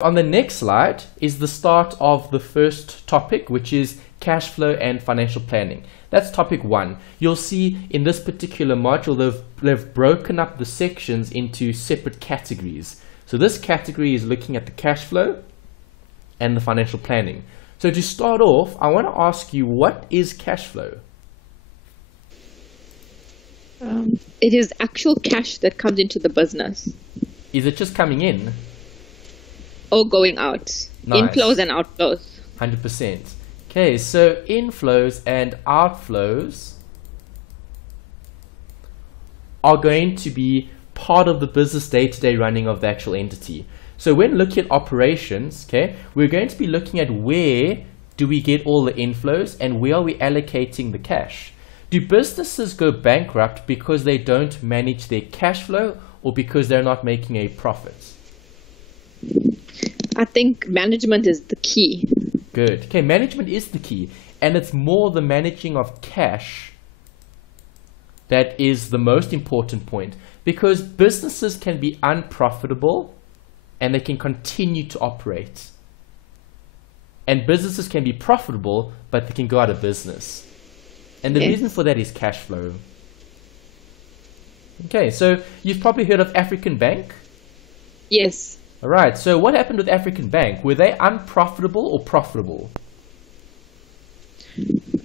On the next slide is the start of the first topic, which is cash flow and financial planning. That's topic 1. You'll see in this particular module they've broken up the sections into separate categories. So this category is looking at the cash flow and the financial planning. So to start off, I want to ask you, what is cash flow? It is actual cash that comes into the business. Is it just coming in? Or going out. Nice. Inflows and outflows. 100%. Okay, so inflows and outflows are going to be part of the business day-to-day running of the actual entity. So when looking at operations, okay, we're going to be looking at where do we get all the inflows and where are we allocating the cash. Do businesses go bankrupt because they don't manage their cash flow or because they're not making a profit? I think management is the key. Good. Okay, management is the key. And it's more the managing of cash that is the most important point, because businesses can be unprofitable and they can continue to operate. And businesses can be profitable, but they can go out of business. And the reason for that is cash flow. Okay, so you've probably heard of African Bank? Yes. All right, so what happened with African Bank? Were they unprofitable or profitable?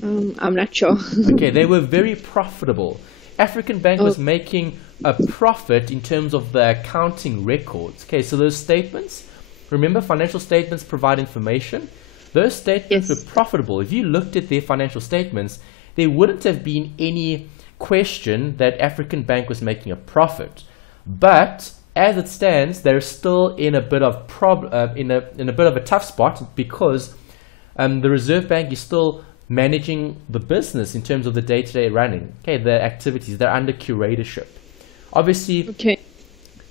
I'm not sure. Okay, they were very profitable. African Bank was making a profit in terms of the accounting records. Okay, so those statements, remember financial statements provide information? Those statements were profitable. If you looked at their financial statements, there wouldn't have been any question that African Bank was making a profit. But as it stands, they're still in a bit of in a bit of a tough spot because the Reserve Bank is still managing the business in terms of the day-to-day running. Okay, the activities, they're under curatorship. Obviously,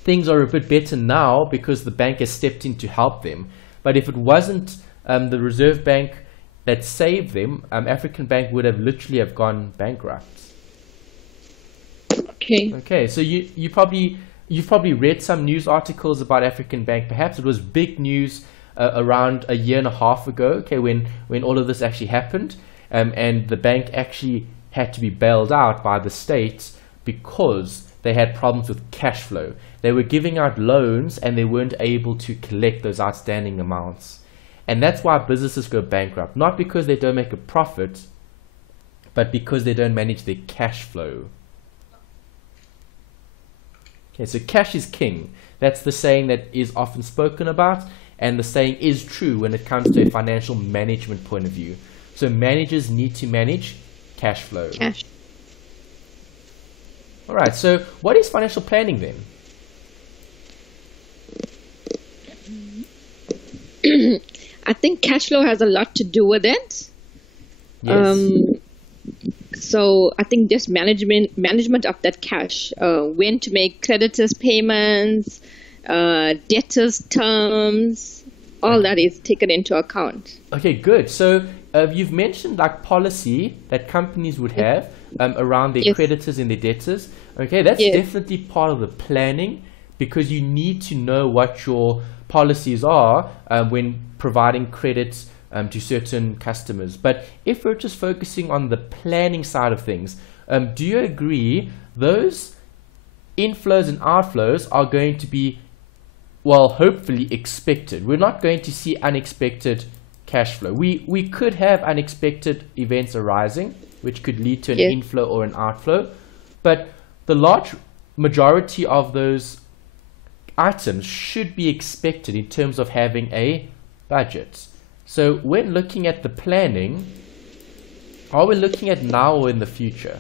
things are a bit better now because the bank has stepped in to help them. But if it wasn't the Reserve Bank that saved them, African Bank would have literally have gone bankrupt. Okay, so you've probably read some news articles about African Bank. Perhaps it was big news around a year and a half ago, okay, when all of this actually happened, and the bank actually had to be bailed out by the state because they had problems with cash flow. They were giving out loans and they weren't able to collect those outstanding amounts. And that's why businesses go bankrupt, not because they don't make a profit, but because they don't manage their cash flow. Okay, so cash is king. That's the saying that is often spoken about, and the saying is true when it comes to a financial management point of view. So managers need to manage cash flow. All right, so what is financial planning then? I think cash flow has a lot to do with it. Yes. So I think just management of that cash, when to make creditors payments, debtors terms, all that is taken into account. Okay, good. So you've mentioned like policy that companies would have around their creditors and their debtors. Okay, that's definitely part of the planning, because you need to know what your policies are when providing credits to certain customers. But if we're just focusing on the planning side of things, do you agree those inflows and outflows are going to be, well, hopefully expected? We're not going to see unexpected cash flow. We could have unexpected events arising, which could lead to an inflow or an outflow, but the large majority of those items should be expected in terms of having a budget. So when looking at the planning, are we looking at now or in the future?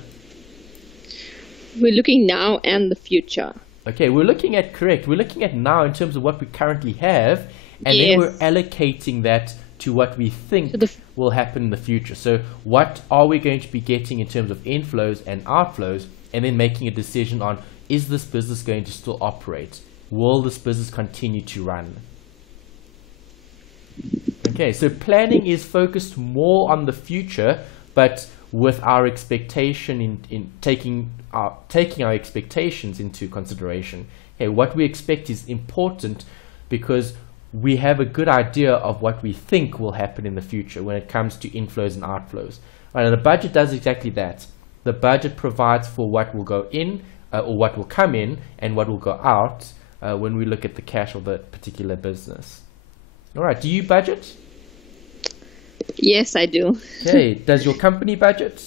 We're looking now and the future. Okay, we're looking at now in terms of what we currently have, and then we're allocating that to what we think will happen in the future. So what are we going to be getting in terms of inflows and outflows, and then making a decision on, is this business going to still operate? Will this business continue to run? Okay, so planning is focused more on the future, but with our expectation in taking our expectations into consideration. Okay, what we expect is important because we have a good idea of what we think will happen in the future when it comes to inflows and outflows. Right, and the budget does exactly that. The budget provides for what will go in, or what will come in, and what will go out when we look at the cash of the particular business. All right, do you budget? Yes, I do. Okay, does your company budget?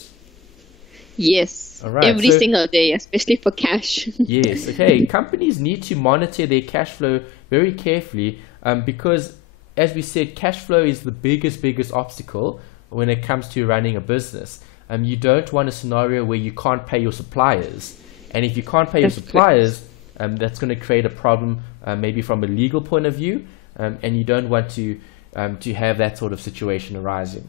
Yes, all right, every single day, especially for cash. Yes, okay. Companies need to monitor their cash flow very carefully because, as we said, cash flow is the biggest obstacle when it comes to running a business. You don't want a scenario where you can't pay your suppliers. And if you can't pay your suppliers, that's going to create a problem maybe from a legal point of view, and you don't want to have that sort of situation arising.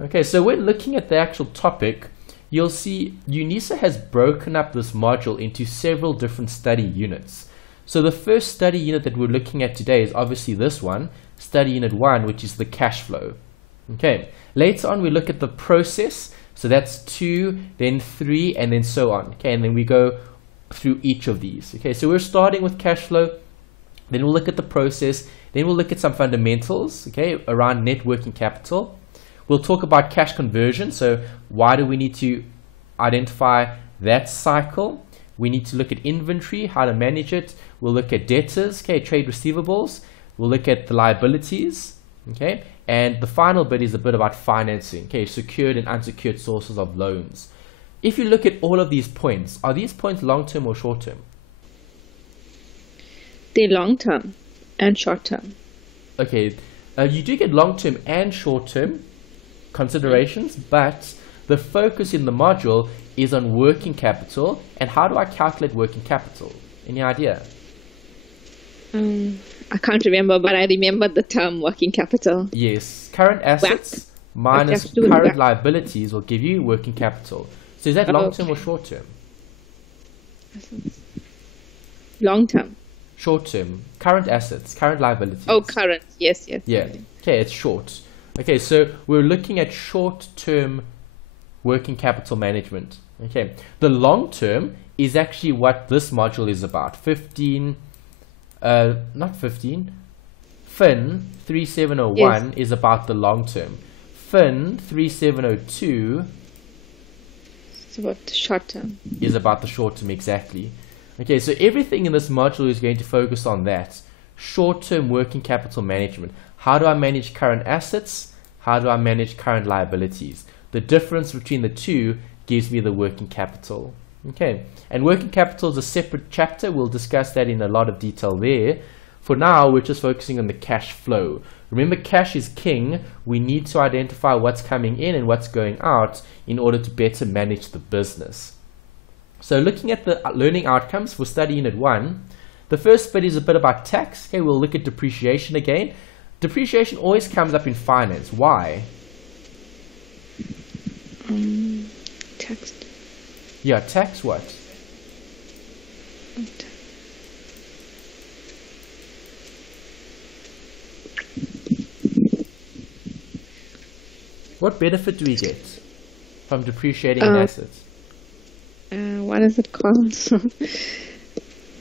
Okay, so when looking at the actual topic, you'll see UNISA has broken up this module into several different study units. So the first study unit that we're looking at today is obviously this one, study unit 1, which is the cash flow. Okay, later on we look at the process, so that's 2, then 3, and then so on. Okay, and then we go through each of these. Okay, so we're starting with cash flow, then we'll look at the process, then we'll look at some fundamentals, okay, around net working capital. We'll talk about cash conversion, so why do we need to identify that cycle? We need to look at inventory, how to manage it. We'll look at debtors, okay, trade receivables. We'll look at the liabilities, okay, and the final bit is a bit about financing, okay, secured and unsecured sources of loans. If you look at all of these points, are these points long-term or short-term? They're long-term and short-term. Okay, you do get long-term and short-term considerations, but the focus in the module is on working capital. And how do I calculate working capital? Any idea? I can't remember, but I remember the term working capital. Yes, current assets minus current liabilities will give you working capital. So is that long-term or short-term? Long-term. Short-term. Current assets, current liabilities. Oh, current. Yes. Yeah. Okay, it's short. Okay, so we're looking at short-term working capital management. Okay, the long-term is actually what this module is about. FIN 3701 is about the long-term. FIN 3702 it's about the short-term. Is about the short-term, exactly. Okay, so everything in this module is going to focus on that. Short-term working capital management. How do I manage current assets? How do I manage current liabilities? The difference between the two gives me the working capital. Okay, and working capital is a separate chapter. We'll discuss that in a lot of detail there. For now, we're just focusing on the cash flow. Remember, cash is king. We need to identify what's coming in and what's going out in order to better manage the business. So looking at the learning outcomes for study unit 1, the first bit is a bit about tax. Okay, we'll look at depreciation again. Depreciation always comes up in finance. Why? Tax. Yeah, tax what? What benefit do we get from depreciating an asset? What is it called? Is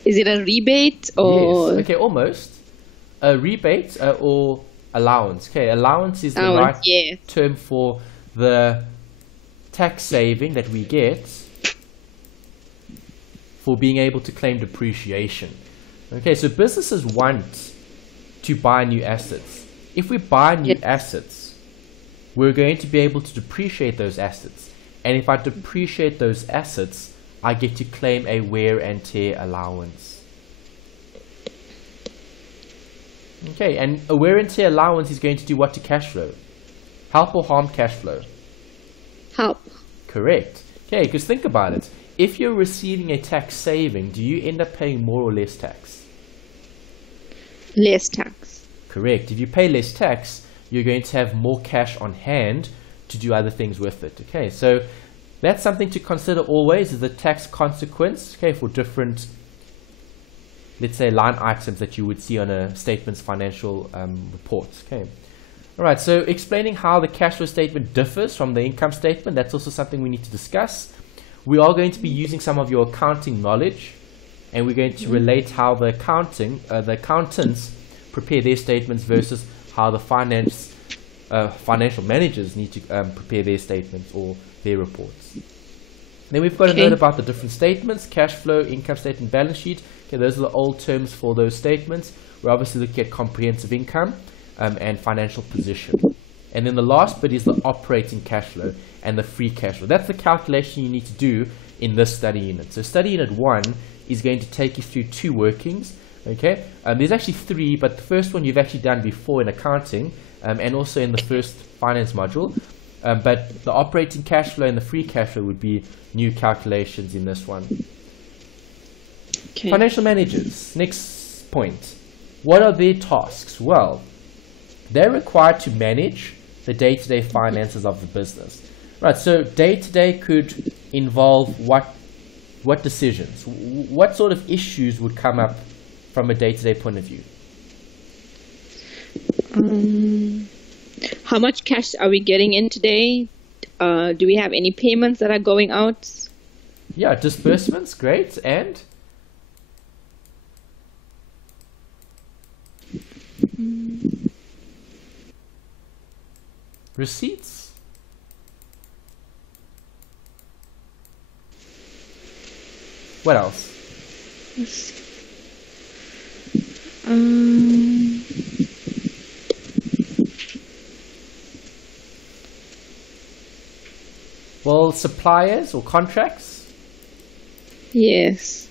it a rebate or? Yes. Okay, almost. A rebate or allowance. Okay, allowance is the right term for the tax saving that we get for being able to claim depreciation. Okay, so businesses want to buy new assets. If we buy new assets, we're going to be able to depreciate those assets. And if I depreciate those assets, I get to claim a wear and tear allowance. Okay, and a wear and tear allowance is going to do what to cash flow? Help or harm cash flow? Help. Correct. Okay, because think about it. If you're receiving a tax saving, do you end up paying more or less tax? Less tax. Correct. If you pay less tax, you're going to have more cash on hand to do other things with it. Okay, so that's something to consider always, is the tax consequence, okay, for different, let's say, line items that you would see on a statement's financial reports. Okay. All right, so explaining how the cash flow statement differs from the income statement, that's also something we need to discuss. We are going to be using some of your accounting knowledge, and we're going to relate how the accountants prepare their statements versus how the financial managers need to prepare their statements or their reports. Then we've got a note about the different statements: cash flow, income statement, balance sheet. Okay, those are the old terms for those statements. We're obviously looking at comprehensive income and financial position. And then the last bit is the operating cash flow and the free cash flow. That's the calculation you need to do in this study unit. So study unit 1 is going to take you through 2 workings. Okay, there's actually 3, but the first one you've actually done before in accounting and also in the first finance module. But the operating cash flow and the free cash flow would be new calculations in this one. Financial managers, next point. What are their tasks? Well, they're required to manage the day-to-day finances of the business. Right, so day-to-day could involve what decisions? What sort of issues would come up from a day-to-day point of view? How much cash are we getting in today? Do we have any payments that are going out? Yeah, disbursements, great. And? Receipts? What else? Well, suppliers or contracts? Yes.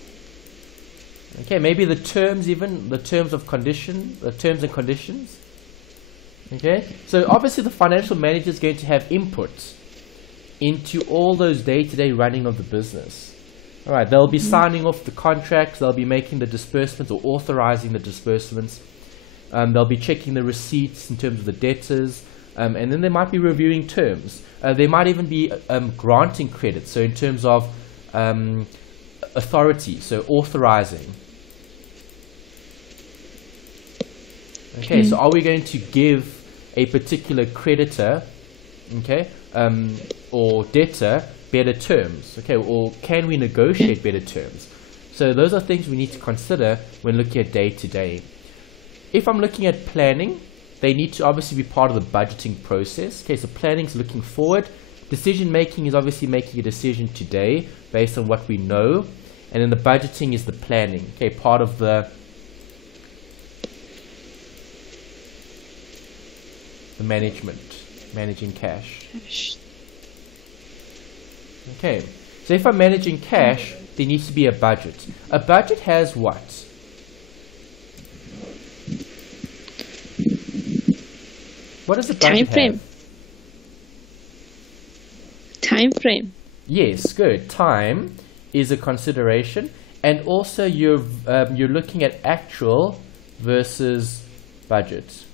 Okay, maybe the terms even, the terms and conditions. Okay, so obviously the financial manager is going to have input into all those day-to-day running of the business. All right, they'll be signing off the contracts, they'll be making the disbursements or authorizing the disbursements. They'll be checking the receipts in terms of the debtors, and then they might be reviewing terms. They might even be granting credit, so in terms of authority, so authorizing. Okay, so are we going to give a particular creditor, okay, or debtor better terms? Okay, or can we negotiate better terms? So those are things we need to consider when looking at day-to-day. If I'm looking at planning, they need to obviously be part of the budgeting process. Okay, so planning is looking forward. Decision making is obviously making a decision today based on what we know. And then the budgeting is the planning. Okay, part of the management, managing cash. Okay, so if I'm managing cash, there needs to be a budget. A budget has what? What does a budget have? Time frame. Yes, good. Time is a consideration, and also you're looking at actual versus budget.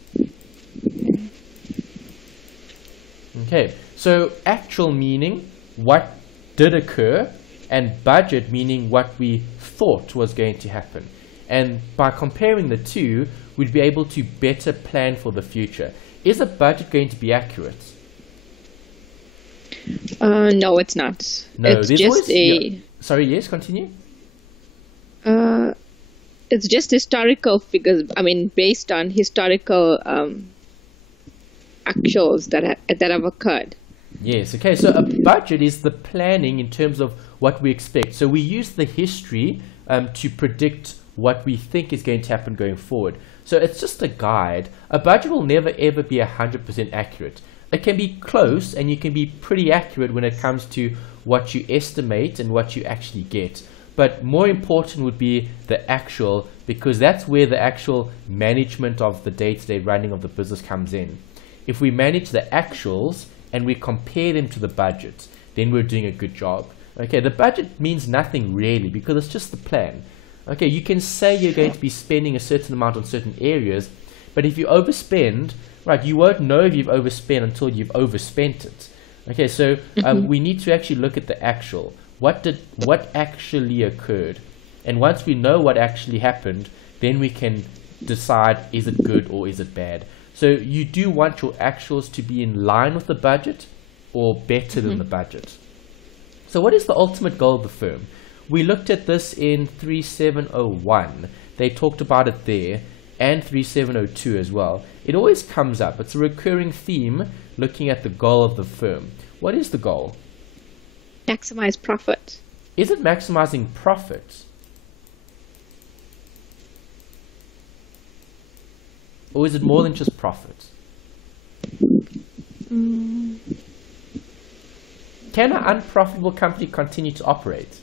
Okay, so actual meaning what did occur, and budget meaning what we thought was going to happen. And by comparing the two, we'd be able to better plan for the future. Is a budget going to be accurate? No, it's not. No, it's just Sorry, yes, continue. It's just historical figures. I mean, based on historical actuals that have occurred. Yes, okay, so a budget is the planning in terms of what we expect. So we use the history to predict what we think is going to happen going forward. So it's just a guide. A budget will never ever be 100% accurate. It can be close, and you can be pretty accurate when it comes to what you estimate and what you actually get. But more important would be the actual, because that's where the actual management of the day-to-day running of the business comes in. If we manage the actuals and we compare them to the budget, then we're doing a good job. Okay, the budget means nothing really because it's just the plan. Okay, you can say you're going to be spending a certain amount on certain areas, but if you overspend, right, you won't know if you've overspent until you've overspent it. Okay, so we need to actually look at the actual. What actually occurred? And once we know what actually happened, then we can decide, is it good or is it bad? So you do want your actuals to be in line with the budget or better than the budget. So what is the ultimate goal of the firm? We looked at this in 3701. They talked about it there. and 3702 as well. It always comes up. It's a recurring theme looking at the goal of the firm. What is the goal? Maximize profit. Is it maximizing profit? Or is it more than just profit? Can an unprofitable company continue to operate?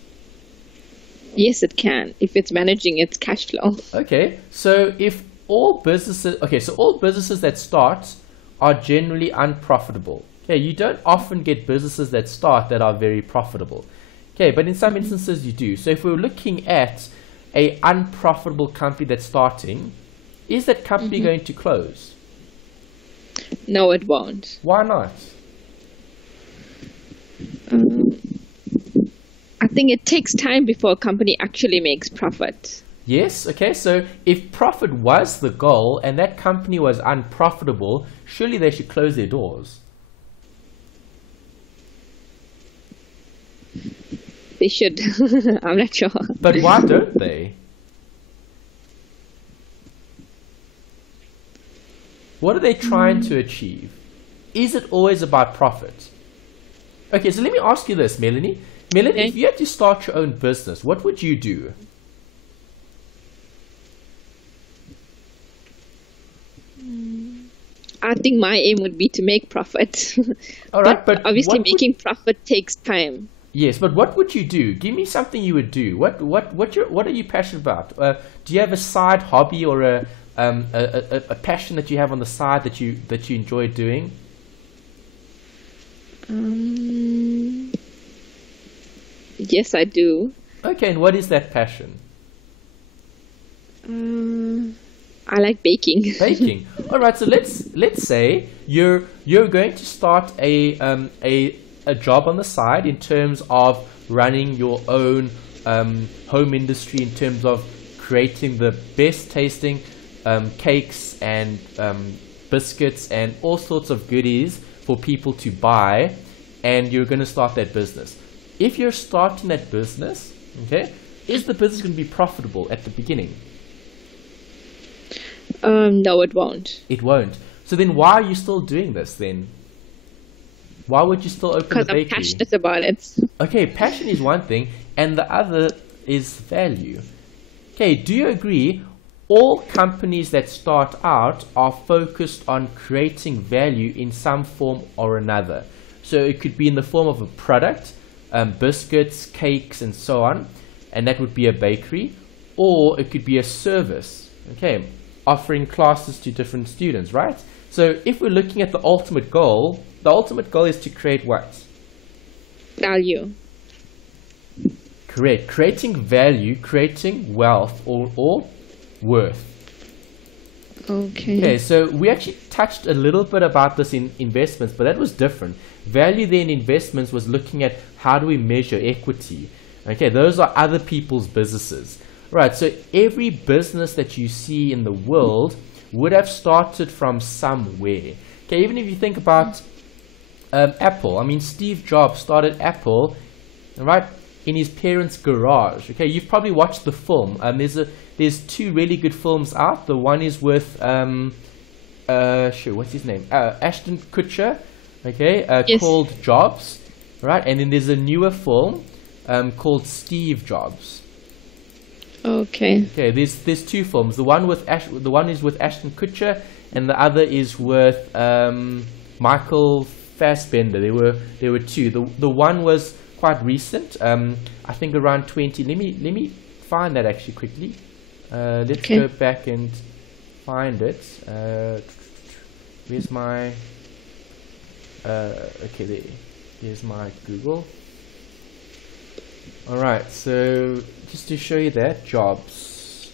Yes, it can, if it's managing its cash flow. Okay, so if all businesses, so all businesses that start are generally unprofitable. Okay, you don't often get businesses that start that are very profitable. Okay, but in some instances you do. So if we're looking at a unprofitable company that's starting, is that company going to close? No, it won't. Why not? I think it takes time before a company actually makes profit. Yes, okay, so if profit was the goal and that company was unprofitable, surely they should close their doors. They should. I'm not sure. But why don't they? What are they trying to achieve? Is it always about profit? Okay, so let me ask you this, Melanie. Melanie, if you had to start your own business, what would you do? I think my aim would be to make profit. All right, but obviously making profit takes time. Yes, but what would you do? Give me something you would do. What are you passionate about? Do you have a side hobby or a passion that you have on the side that you enjoy doing? Yes, I do. Okay, and what is that passion? I like baking. Baking. All right, so let's say you're going to start a job on the side in terms of running your own home industry, in terms of creating the best tasting cakes and biscuits and all sorts of goodies for people to buy, and you're going to start that business. If you're starting that business, okay, is the business going to be profitable at the beginning? No, it won't. It won't. So then why are you still doing this then? Why would you still open the bakery? Because I'm passionate about it. Okay, passion is one thing, and the other is value. Okay, do you agree all companies that start out are focused on creating value in some form or another? So it could be in the form of a product, biscuits, cakes, and so on, and that would be a bakery, or it could be a service, okay, offering classes to different students, right? So if we're looking at the ultimate goal is to create what? Value. Correct. Creating value, creating wealth, or worth. Okay, so we actually touched a little bit about this in investments, but that was different. Value then in investments was looking at how do we measure equity. Okay, those are other people's businesses. Right, so every business that you see in the world would have started from somewhere. Okay, even if you think about Apple. I mean, Steve Jobs started Apple, right, in his parents' garage. Okay, you've probably watched the film. There's two really good films out. The one is with what's his name? Ashton Kutcher. Okay, yes. Called Jobs, right? And then there's a newer film called Steve Jobs. Okay. Okay, there's two films. The one is with Ashton Kutcher, and the other is with Michael Fassbender. There were two. The one was quite recent. I think around 20. Let me find that actually quickly. Let's go back and find it. Where's my? Okay, there's my Google. All right, so just to show you that Jobs.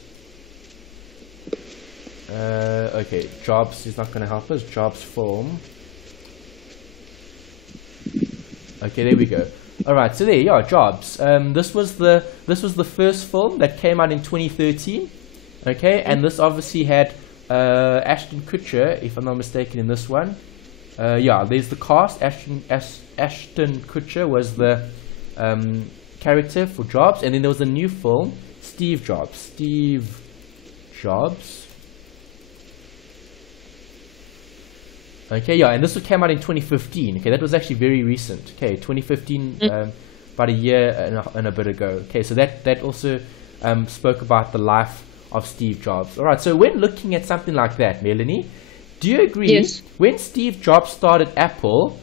Okay, Jobs is not going to help us. Jobs film. Okay, there we go. All right, so there you are, Jobs. This was the first film that came out in 2013. Okay, and this obviously had Ashton Kutcher, if I'm not mistaken, in this one. Yeah, there's the cast. Ashton Kutcher was the character for Jobs, and then there was a new film, Steve Jobs. Okay, yeah, and this one came out in 2015. Okay, that was actually very recent. Okay, 2015, about a year and a bit ago. Okay, so that also spoke about the life of Steve Jobs. All right, so when looking at something like that, Melanie, do you agree? Yes. When Steve Jobs started Apple,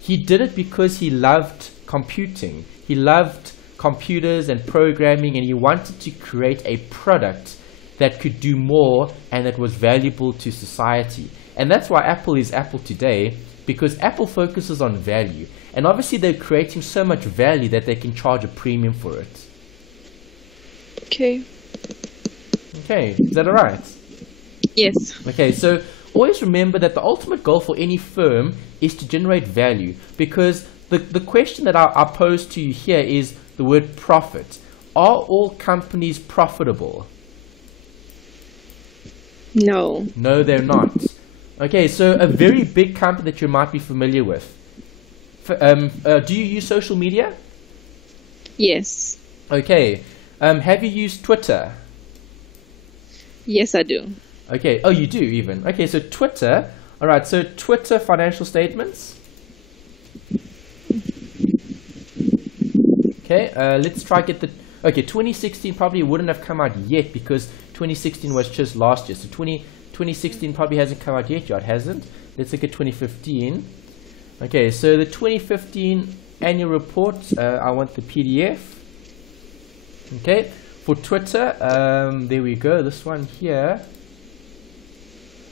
he did it because he loved computing. He loved computers and programming, and he wanted to create a product that could do more and that was valuable to society. And that's why Apple is Apple today, because Apple focuses on value. And obviously they're creating so much value that they can charge a premium for it. Okay. Okay, is that all right? Yes. Okay, so always remember that the ultimate goal for any firm is to generate value, because the question that I pose to you here is the word profit. Are all companies profitable? No. No, they're not. Okay, so a very big company that you might be familiar with. Do you use social media? Yes. Okay. Have you used Twitter? Yes, I do. Okay. Oh, you do even. Okay, so Twitter. All right, so Twitter financial statements. Okay, let's try get the... Okay, 2016 probably wouldn't have come out yet because 2016 was just last year. So 2016 probably hasn't come out yet. It hasn't. Let's look at 2015. Okay, so the 2015 annual report, I want the PDF. Okay, for Twitter, there we go, this one here.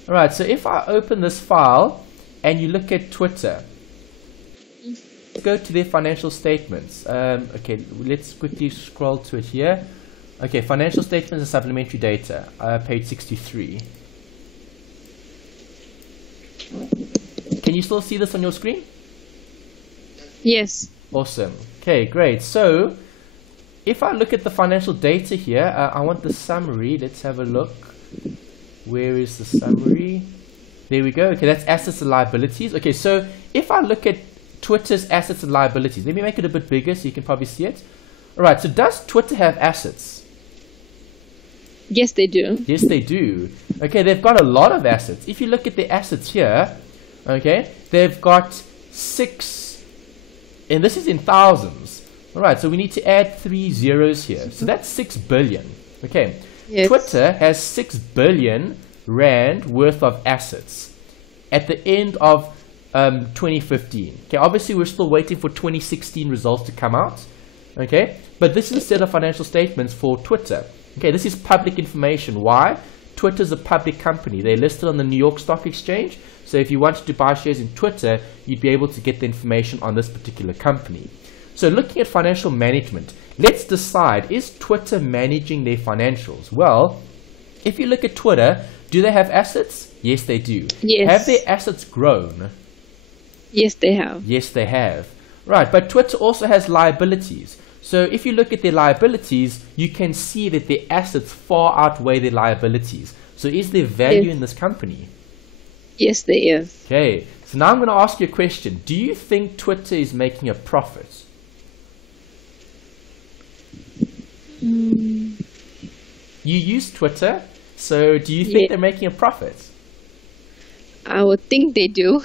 Alright, so if I open this file and you look at Twitter, let's go to their financial statements. Okay, let's quickly scroll to it here. Okay, financial statements and supplementary data, page 63. Can you still see this on your screen? Yes. Awesome. Okay, great. So, if I look at the financial data here, I want the summary. Let's have a look. Where is the summary? There we go. Okay, that's assets and liabilities. Okay, so if I look at Twitter's assets and liabilities, let me make it a bit bigger so you can probably see it. Alright, so does Twitter have assets? Yes, they do. Yes, they do. Okay, they've got a lot of assets. If you look at the assets here, okay, they've got 6, and this is in thousands. Alright, so we need to add 3 zeros here. So that's 6 billion. Okay, Yes. Twitter has 6 billion rand worth of assets at the end of 2015. Okay, obviously we're still waiting for 2016 results to come out. Okay, but this is a set of financial statements for Twitter. Okay, this is public information. Why? Twitter's a public company. They're listed on the New York Stock Exchange. So if you wanted to buy shares in Twitter, you'd be able to get the information on this particular company. So looking at financial management, let's decide, is Twitter managing their financials? Well, if you look at Twitter, do they have assets? Yes, they do. Yes. Have their assets grown? Yes, they have. Yes, they have. Right, but Twitter also has liabilities. So if you look at their liabilities, you can see that their assets far outweigh their liabilities. So is there value in this company? Yes, there is. Okay, so now I'm going to ask you a question. Do you think Twitter is making a profit? You use Twitter, so do you think they're making a profit? I would think they do.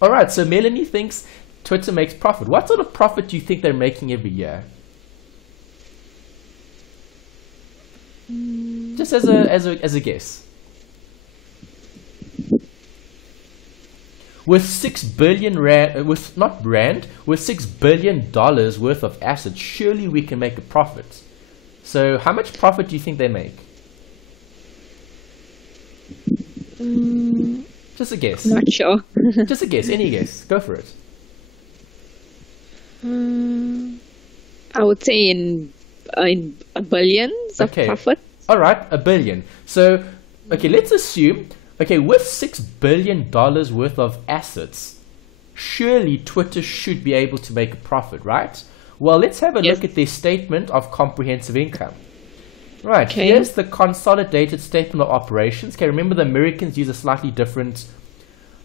Alright, so Melanie thinks Twitter makes profit. What sort of profit do you think they're making every year? Just as a guess. With 6 billion rand, with $6 billion worth of assets, surely we can make a profit. So how much profit do you think they make? Just a guess. Not sure. Just a guess. Any guess. Go for it. I would say in billions of profit. All right, $1 billion. So, okay, let's assume, okay, with $6 billion worth of assets, surely Twitter should be able to make a profit, right? Well, let's have a look at their statement of comprehensive income. Right, here's the consolidated statement of operations. Okay, remember the Americans use a slightly different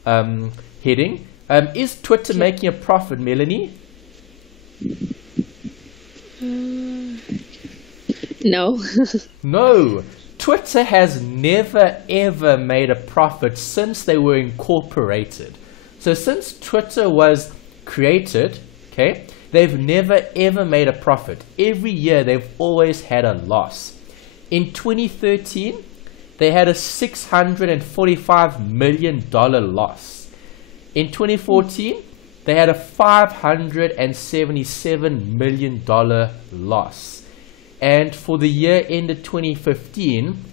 heading. Is Twitter making a profit, Melanie? No. No. Twitter has never ever made a profit since they were incorporated. So since Twitter was created, okay, they've never ever made a profit. Every year they've always had a loss. In 2013, they had a $645 million loss. In 2014, they had a $577 million loss. And for the year ended 2015,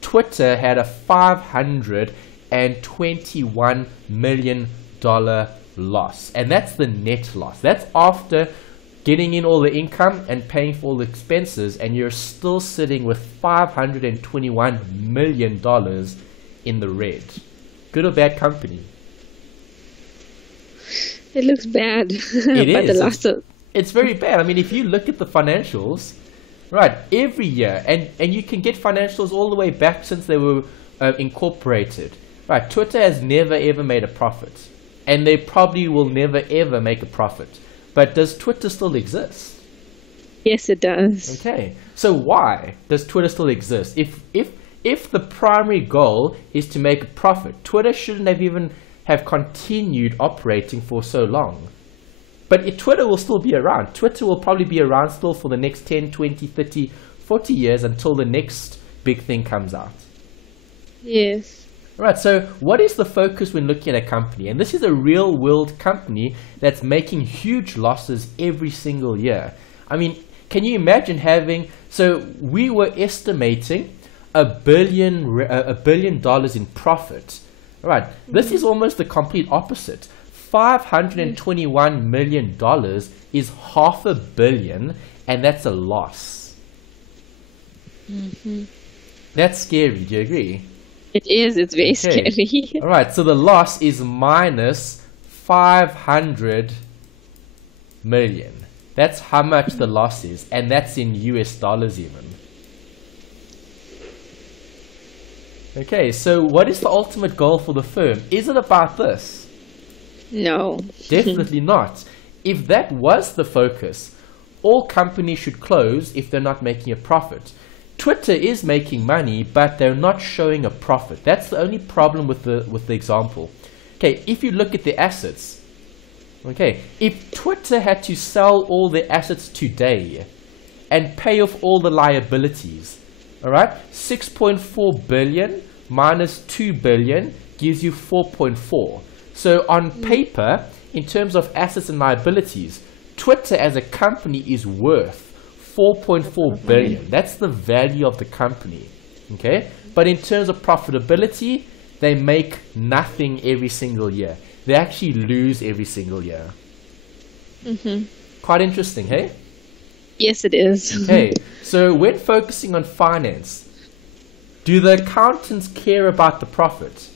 Twitter had a $521 million loss. And that's the net loss. That's after getting in all the income and paying for all the expenses, and you're still sitting with $521 million in the red. Good or bad company? It looks bad. It but is. It's very bad. I mean, if you look at the financials, right, every year, and you can get financials all the way back since they were incorporated. Right, Twitter has never ever made a profit, and they probably will never ever make a profit. But does Twitter still exist? Yes, it does. Okay, so why does Twitter still exist? If the primary goal is to make a profit, Twitter shouldn't have continued operating for so long. But Twitter will still be around. Twitter will probably be around still for the next 10, 20, 30, 40 years until the next big thing comes out. Yes. Right, so what is the focus when looking at a company? And this is a real world company that's making huge losses every single year. I mean, can you imagine so we were estimating $1 billion in profit. Right, this is almost the complete opposite. $521 million is $500 million, and that's a loss. That's scary, do you agree? It is. It's very scary. All right. So the loss is minus 500 million. That's how much the loss is, and that's in US dollars even. Okay. So what is the ultimate goal for the firm? Is it about this? No. Definitely not. If that was the focus, all companies should close if they're not making a profit. Twitter is making money, but they're not showing a profit. That's the only problem with the example. Okay, if you look at the assets, okay, if Twitter had to sell all the assets today and pay off all the liabilities, all right, 6.4 billion minus 2 billion gives you 4.4. So on paper, in terms of assets and liabilities, Twitter as a company is worth 4.4 billion. That's the value of the company. Okay, but in terms of profitability, they make nothing every single year. They actually lose every single year. Quite interesting, hey? Yes, it is. Okay, so when focusing on finance, do the accountants care about the profit?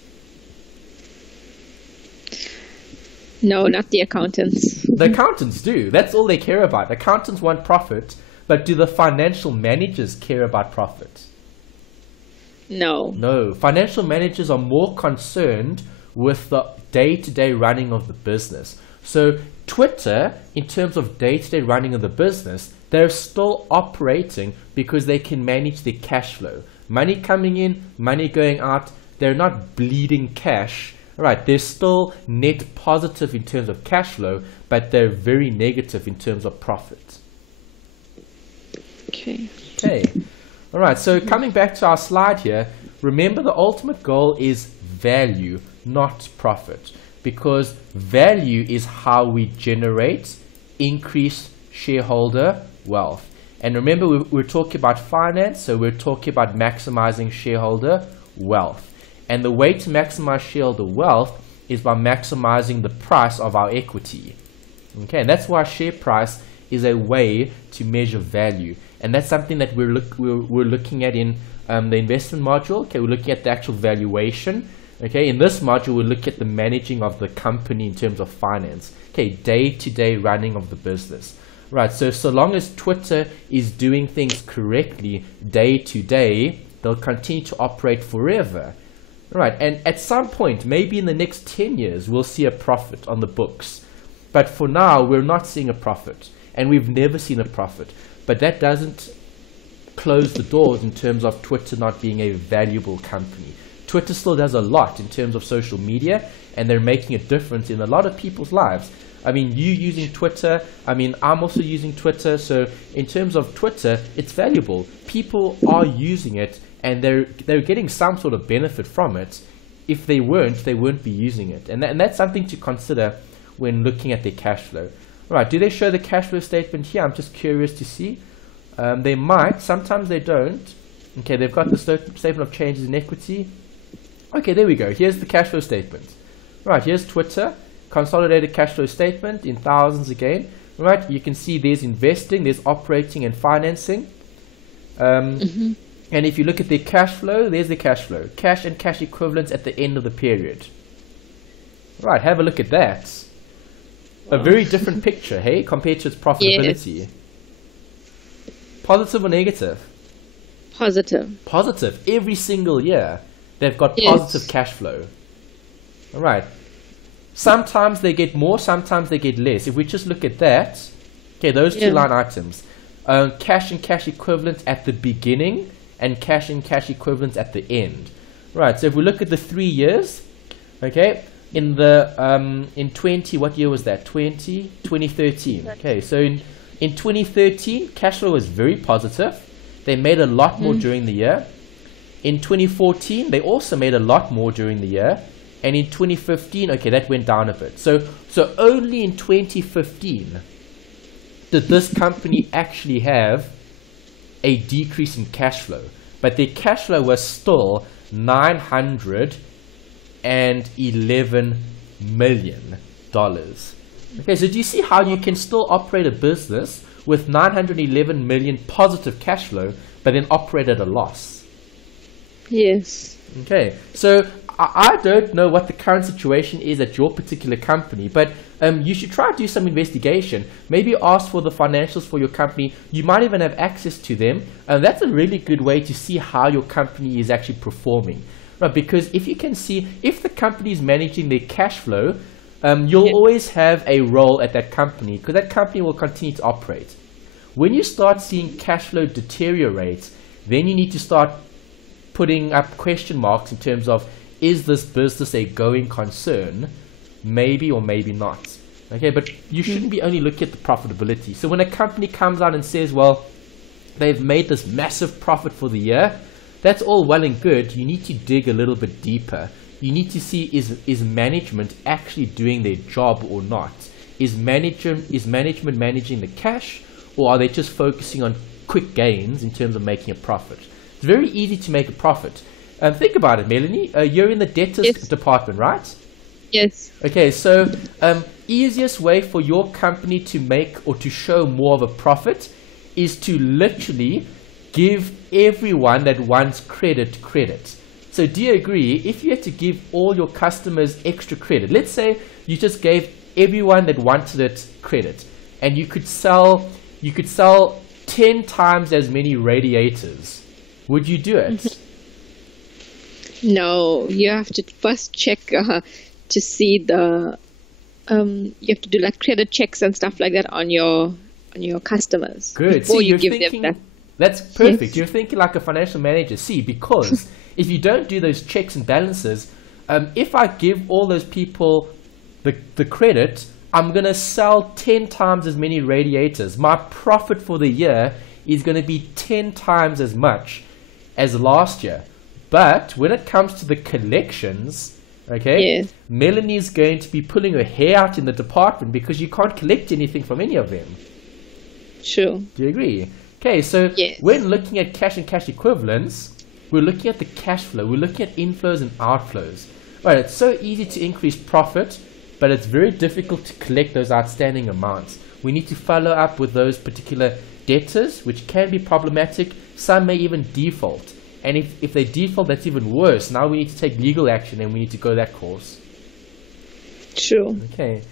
No, not the accountants. The accountants do. That's all they care about. Accountants want profit. But do the financial managers care about profit? No. No. Financial managers are more concerned with the day-to-day running of the business. So Twitter, in terms of day-to-day running of the business, they're still operating because they can manage their cash flow. Money coming in, money going out. They're not bleeding cash. Right, they're still net positive in terms of cash flow, but they're very negative in terms of profit. Okay. All right. So coming back to our slide here, remember the ultimate goal is value, not profit, because value is how we generate increased shareholder wealth. And remember, we're talking about finance, so we're talking about maximizing shareholder wealth. And the way to maximize shareholder wealth is by maximizing the price of our equity. Okay, and that's why share price is a way to measure value. And that's something that we're looking at in the investment module. Okay, we're looking at the actual valuation. Okay, in this module, we'll look at the managing of the company in terms of finance. Okay, day-to-day running of the business. Right, so long as Twitter is doing things correctly day-to-day, they'll continue to operate forever. Right, and at some point, maybe in the next 10 years, we'll see a profit on the books. But for now, we're not seeing a profit. And we've never seen a profit. But that doesn't close the doors in terms of Twitter not being a valuable company. Twitter still does a lot in terms of social media, and they're making a difference in a lot of people's lives. I mean, you using Twitter, I mean, I'm also using Twitter. So in terms of Twitter, it's valuable. People are using it, and they're getting some sort of benefit from it. If they weren't, they wouldn't be using it. And that's something to consider when looking at their cash flow. Right, do they show the cash flow statement here? I'm just curious to see. They might, sometimes they don't. Okay, they've got the statement of changes in equity. Okay, there we go. Here's the cash flow statement. Right, here's Twitter. Consolidated cash flow statement in thousands again. Right, you can see there's investing, there's operating and financing. And if you look at their cash flow, there's the cash flow. Cash and cash equivalents at the end of the period. Right, have a look at that. A very different picture, hey, compared to its profitability. Yes. Positive or negative? Positive. Positive. Every single year, they've got positive cash flow. All right. Sometimes they get more, sometimes they get less. If we just look at that, okay, those two line items. Cash and cash equivalents at the beginning and cash and cash equivalents at the end. Right, so if we look at the 3 years, okay, in the what year was that? 2013. Okay, so in 2013, cash flow was very positive. They made a lot more during the year. In 2014, they also made a lot more during the year. And in 2015, okay, that went down a bit. So only in 2015 did this company actually have a decrease in cash flow. But their cash flow was still $911 million. Okay, so do you see how you can still operate a business with $911 million positive cash flow, but then operate at a loss? Yes. Okay, so I don't know what the current situation is at your particular company, but you should try to do some investigation. Maybe ask for the financials for your company. You might even have access to them, and that's a really good way to see how your company is actually performing. Right, because if you can see, if the company is managing their cash flow, you'll always have a role at that company, because that company will continue to operate. When you start seeing cash flow deteriorate, then you need to start putting up question marks in terms of, is this business a going concern? Maybe or maybe not. Okay, but you shouldn't be only looking at the profitability. So when a company comes out and says, well, they've made this massive profit for the year, that's all well and good. You need to dig a little bit deeper. You need to see, is management actually doing their job or not? Is management managing the cash, or are they just focusing on quick gains in terms of making a profit? It's very easy to make a profit. Think about it, Melanie. You're in the debtors department, right? Yes. Okay, so easiest way for your company to make or to show more of a profit is to literally give everyone that wants credit. So do you agree, if you had to give all your customers extra credit, let's say you just gave everyone that wanted it credit, and you could sell 10 times as many radiators, would you do it? No, you have to first check to see the you have to do like credit checks and stuff like that on your customers. Good. Before See, you you're give thinking, them that. that's perfect. Yes. You're thinking like a financial manager. See, because if you don't do those checks and balances, if I give all those people the credit, I'm going to sell 10 times as many radiators. My profit for the year is going to be 10 times as much as last year. But when it comes to the collections, okay, Melanie's going to be pulling her hair out in the department because you can't collect anything from any of them. Sure. Do you agree? Okay, so when looking at cash and cash equivalents, we're looking at the cash flow. We're looking at inflows and outflows. Right, it's so easy to increase profit, but it's very difficult to collect those outstanding amounts. We need to follow up with those particular debtors, which can be problematic. Some may even default. And if they default, that's even worse. Now we need to take legal action, and we need to go that course. Sure. Okay.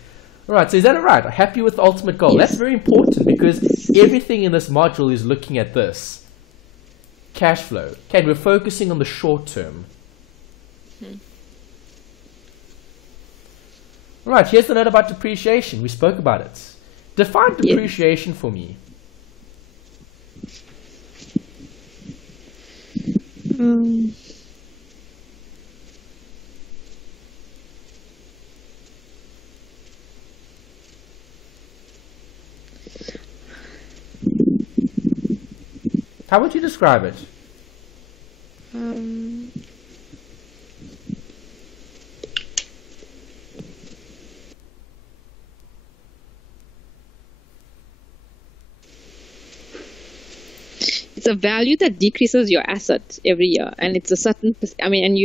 All right, so is that all right? Happy with the ultimate goal? Yes. That's very important because everything in this module is looking at this. Cash flow. Okay, we're focusing on the short term. All right, here's the note about depreciation. We spoke about it. Define depreciation for me. How would you describe it? It's a value that decreases your asset every year, and it's a certain. And you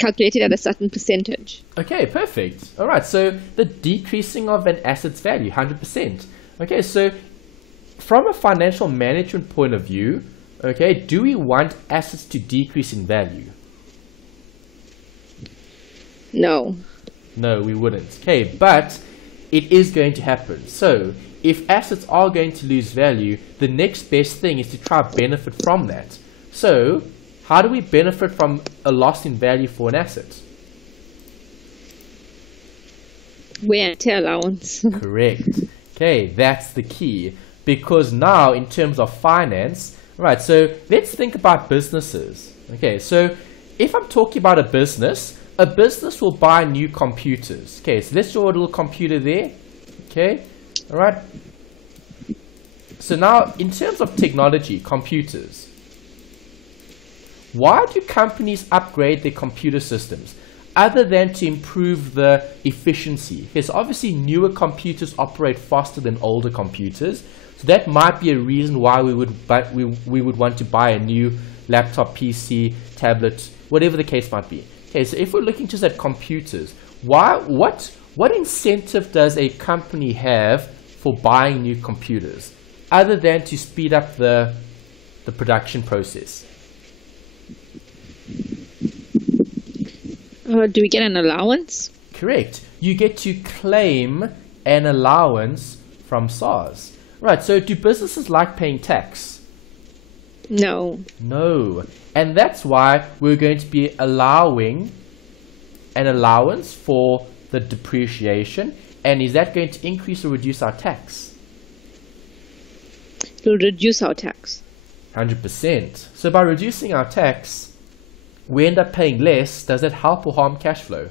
calculate it at a certain percentage. Okay, perfect. All right, so the decreasing of an asset's value, 100%. Okay, so from a financial management point of view, okay, do we want assets to decrease in value? No. No, we wouldn't. Okay, but it is going to happen. So if assets are going to lose value, the next best thing is to try to benefit from that. So how do we benefit from a loss in value for an asset? Wear and tear allowance. Correct. Okay, that's the key. Because now, in terms of finance, right, so let's think about businesses. Okay, so if I'm talking about a business will buy new computers. Okay, so let's draw a little computer there. Okay, all right. So now, in terms of technology, computers, why do companies upgrade their computer systems? Other than to improve the efficiency. Because obviously newer computers operate faster than older computers. So that might be a reason why we would want to buy a new laptop, PC, tablet, whatever the case might be. Okay, so if we're looking just at computers, what incentive does a company have for buying new computers other than to speed up the production process? Do we get an allowance? Correct. You get to claim an allowance from SARS. Right, so do businesses like paying tax? No. No. And that's why we're going to be allowing an allowance for the depreciation. And is that going to increase or reduce our tax? It will reduce our tax. 100%. So by reducing our tax, we end up paying less. Does that help or harm cash flow?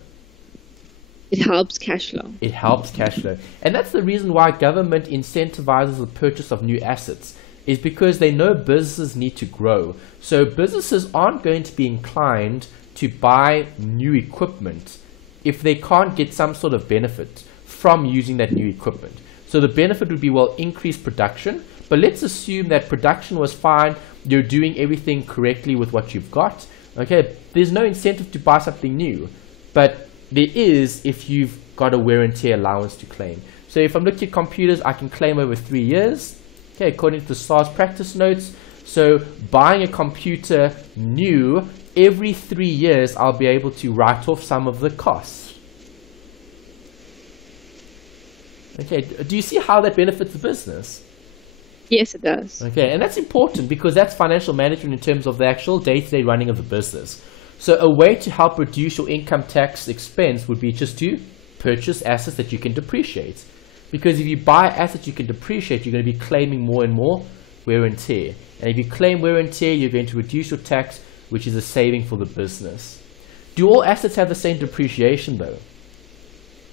It helps cash flow. It helps cash flow. And that's the reason why government incentivizes the purchase of new assets, is because they know businesses need to grow. So businesses aren't going to be inclined to buy new equipment if they can't get some sort of benefit from using that new equipment. So the benefit would be, well, increased production. But let's assume that production was fine. You're doing everything correctly with what you've got. Okay, there's no incentive to buy something new, but there is if you've got a wear and tear allowance to claim. So if I'm looking at computers, I can claim over 3 years, okay, according to the SARS practice notes. So buying a computer new, every 3 years, I'll be able to write off some of the costs. Okay, do you see how that benefits the business? Yes, it does. Okay, and that's important because that's financial management in terms of the actual day-to-day running of the business. So a way to help reduce your income tax expense would be just to purchase assets that you can depreciate. Because if you buy assets you can depreciate, you're going to be claiming more and more wear and tear. And if you claim wear and tear, you're going to reduce your tax, which is a saving for the business. Do all assets have the same depreciation though?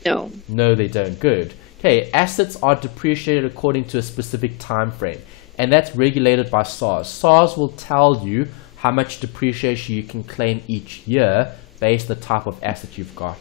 No. No, they don't. Good. Okay, assets are depreciated according to a specific time frame, and that's regulated by SARS. SARS will tell you how much depreciation you can claim each year based on the type of asset you've got.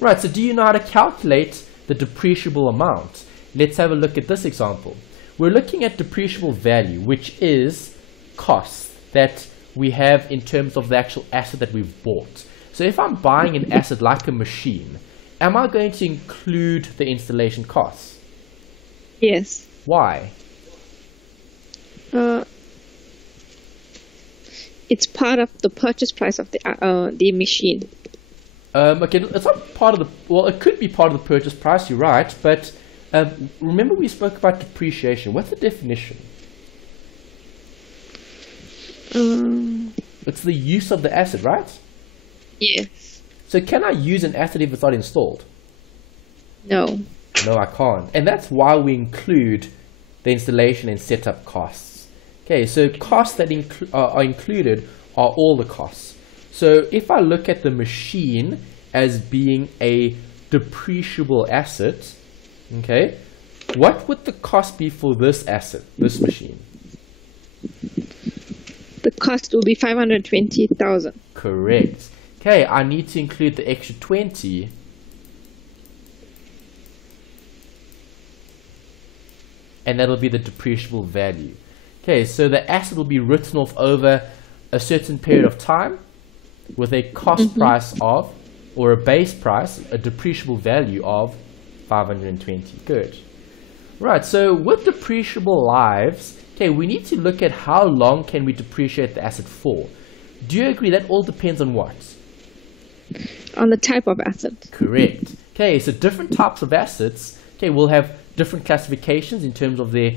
Right, so do you know how to calculate the depreciable amount? Let's have a look at this example. We're looking at depreciable value, which is costs that we have in terms of the actual asset that we've bought. So if I'm buying an asset like a machine, am I going to include the installation costs? Yes. Why? It's part of the purchase price of the machine. Okay, it's not part of the, well, it could be part of the purchase price, you're right, but remember we spoke about depreciation. What's the definition? It's the use of the asset, right? Yes. So can I use an asset if it's not installed? No. No, I can't. And that's why we include the installation and setup costs. Okay, so costs that are included are all the costs. So if I look at the machine as being a depreciable asset, okay, what would the cost be for this asset, this machine? The cost will be 520,000. Correct. Okay, I need to include the extra 20. And that'll be the depreciable value. Okay, so the asset will be written off over a certain period of time with a cost price of, or a base price, a depreciable value of 520. Good. Right, so with depreciable lives, okay, we need to look at how long can we depreciate the asset for. Do you agree that all depends on what? On the type of asset. Correct. Okay, so different types of assets, okay, will have different classifications in terms of their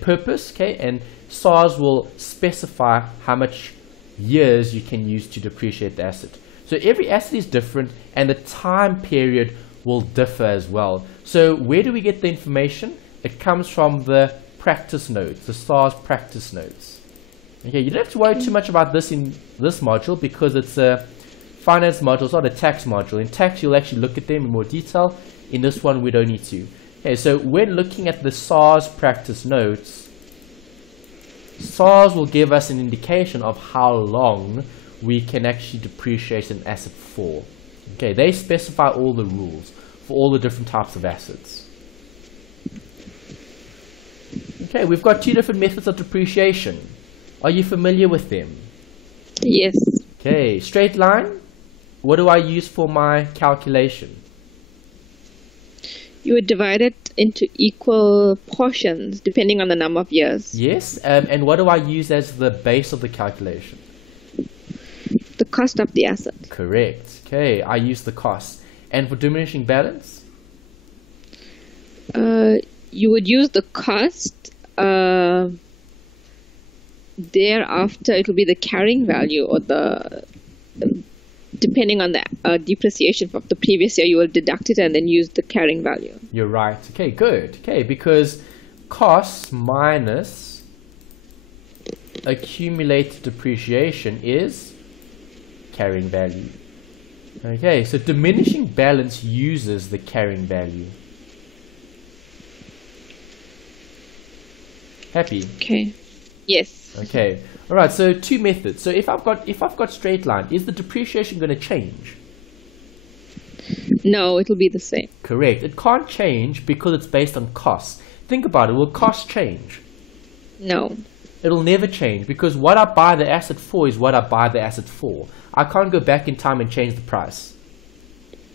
purpose, okay, and SARS will specify how much years you can use to depreciate the asset. So every asset is different, and the time period will differ as well. So where do we get the information? It comes from the practice notes, the SARS practice notes. Okay, you don't have to worry too much about this in this module because it's a finance module, it's not a tax module. In tax, you'll actually look at them in more detail. In this one, we don't need to. Okay, so when looking at the SARS practice notes, SARS will give us an indication of how long we can actually depreciate an asset for. Okay, they specify all the rules for all the different types of assets. Okay, we've got two different methods of depreciation. Are you familiar with them? Yes. Okay, straight line. What do I use for my calculation? You would divide it into equal portions depending on the number of years. Yes, and what do I use as the base of the calculation? The cost of the asset. Correct. Okay, I use the cost. And for diminishing balance? You would use the cost. Thereafter, it will be the carrying value, or the depending on the depreciation of the previous year, you will deduct it and then use the carrying value. You're right. Okay, good. Okay, because costs minus accumulated depreciation is carrying value. Okay, so diminishing balance uses the carrying value. Happy? Okay. Yes. Okay. All right. So two methods. So if I've got straight line, is the depreciation going to change? No, it will be the same. Correct. It can't change because it's based on costs. Think about it. Will costs change? No. It'll never change because what I buy the asset for is what I buy the asset for. I can't go back in time and change the price.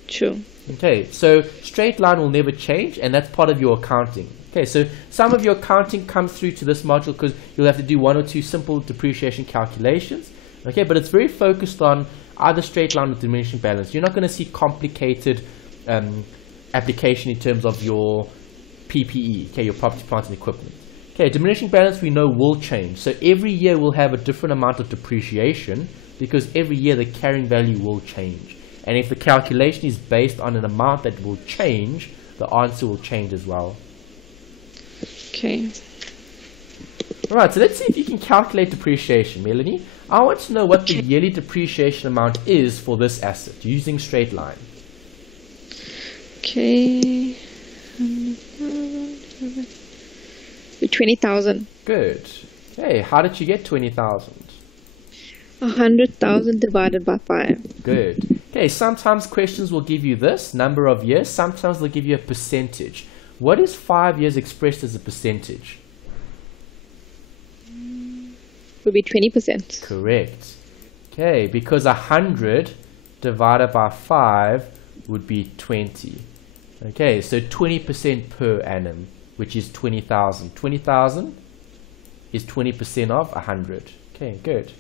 True. Okay. So straight line will never change, and that's part of your accounting. Okay, so some of your accounting comes through to this module because you'll have to do one or two simple depreciation calculations. Okay, but it's very focused on either straight line or diminishing balance. You're not going to see complicated application in terms of your PPE, okay, your property, plant, and equipment. Okay, diminishing balance we know will change. So every year we'll have a different amount of depreciation because every year the carrying value will change. And if the calculation is based on an amount that will change, the answer will change as well. Okay. Alright, so let's see if you can calculate depreciation, Melanie. I want to know what the yearly depreciation amount is for this asset using straight line. Okay. 20,000. Good. Okay, how did you get 20,000? 100,000 divided by 5. Good. Okay, sometimes questions will give you this, number of years. Sometimes they'll give you a percentage. What is 5 years expressed as a percentage? Would be 20%. Correct. Okay, because 100 divided by 5 would be 20. Okay, so 20% per annum, which is 20,000. 20,000 is 20% of 100. Okay, good.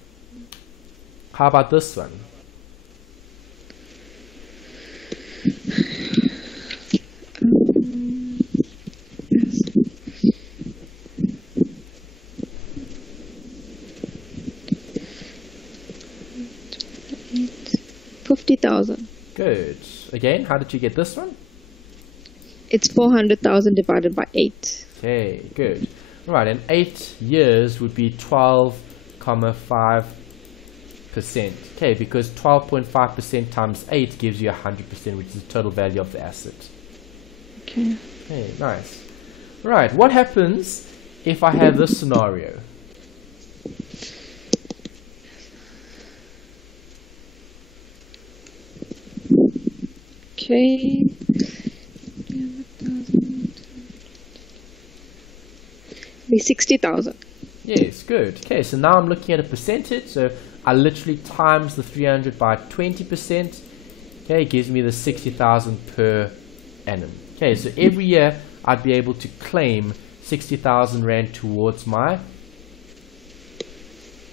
How about this one? $50,000. Good. Again, how did you get this one? It's 400,000 divided by 8. Okay, good. Right, and 8 years would be 12.5%. Okay, because 12.5% times 8 gives you 100%, which is the total value of the asset. Okay. Okay, nice. Right, what happens if I have this scenario? Okay. Be 60,000. Yes, good. Okay, so now I'm looking at a percentage. So I literally times the 300 by 20%. Okay, it gives me the 60,000 per annum. Okay, so every year I'd be able to claim 60,000 Rand towards my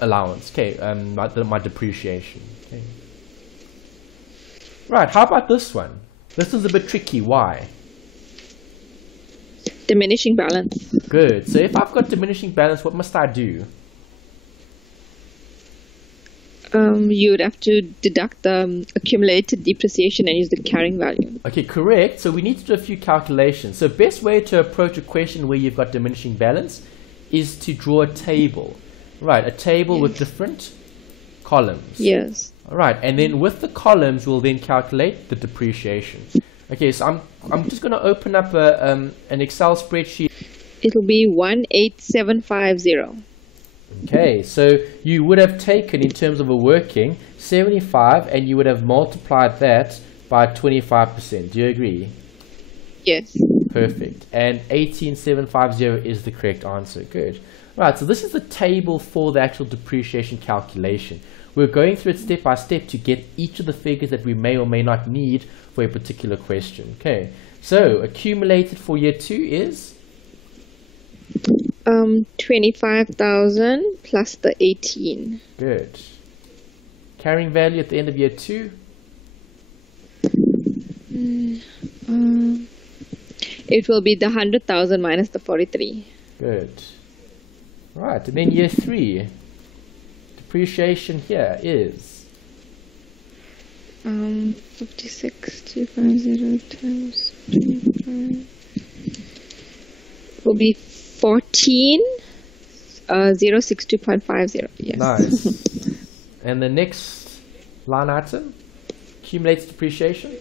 allowance. Okay, my depreciation. Okay. Right, how about this one? This is a bit tricky. Why? Diminishing balance. Good. So if I've got diminishing balance, what must I do? You would have to deduct the accumulated depreciation and use the carrying value. Okay, correct. So we need to do a few calculations. So best way to approach a question where you've got diminishing balance is to draw a table. Right, a table with different columns. Yes. All right, and then with the columns, we'll then calculate the depreciation. Okay, so I'm just going to open up an Excel spreadsheet. It'll be 18750. Okay, so you would have taken, in terms of a working, 75, and you would have multiplied that by 25%. Do you agree? Yes. Perfect. And 18750 is the correct answer. Good. Right, so this is the table for the actual depreciation calculation. We're going through it step by step to get each of the figures that we may or may not need for a particular question. Okay, so accumulated for year 2 is? 25,000 plus the 18. Good. Carrying value at the end of year 2? It will be the 100,000 minus the 43. Good. Right, and then year 3. Depreciation here is? 56,250 times 25 will be 14,062.50. Yes. Nice. And the next line item, accumulated depreciation?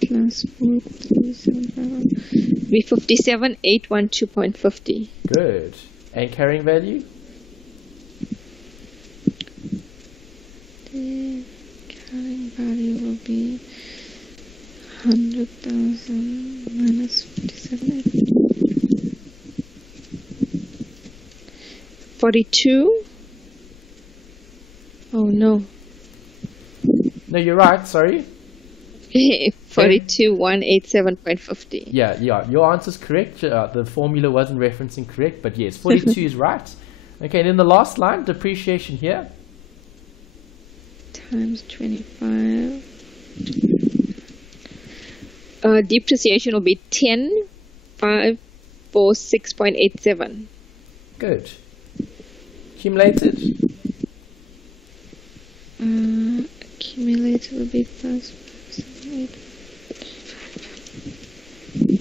Plus 4,375 be 57,812.50. Good. And carrying value? The carrying value will be 100,000 minus 57. 42. Oh no. No, you're right, sorry. 42,187.50. Yeah, your answer's correct. The formula wasn't referencing correct, but yes, 42 is right. Okay, and then the last line, depreciation here. Times 25. Depreciation will be 10,546.87. Good. Accumulated? Accumulated will be plus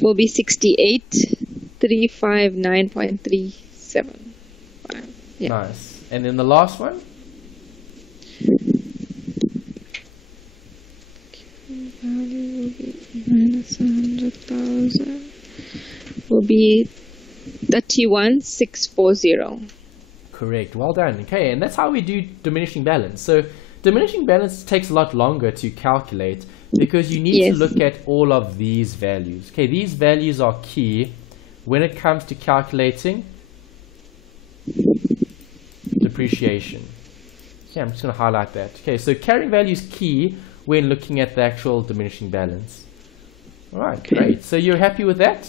68,359.37. Yeah. Nice. And then the last one? Value will be minus 100,000. Will be 31,640. Correct. Well done. Okay, and that's how we do diminishing balance. So diminishing balance takes a lot longer to calculate because you need to look at all of these values. Okay, these values are key when it comes to calculating depreciation. Okay, I'm just going to highlight that. Okay, so carrying value is key when looking at the actual diminishing balance. All right, great. So you're happy with that?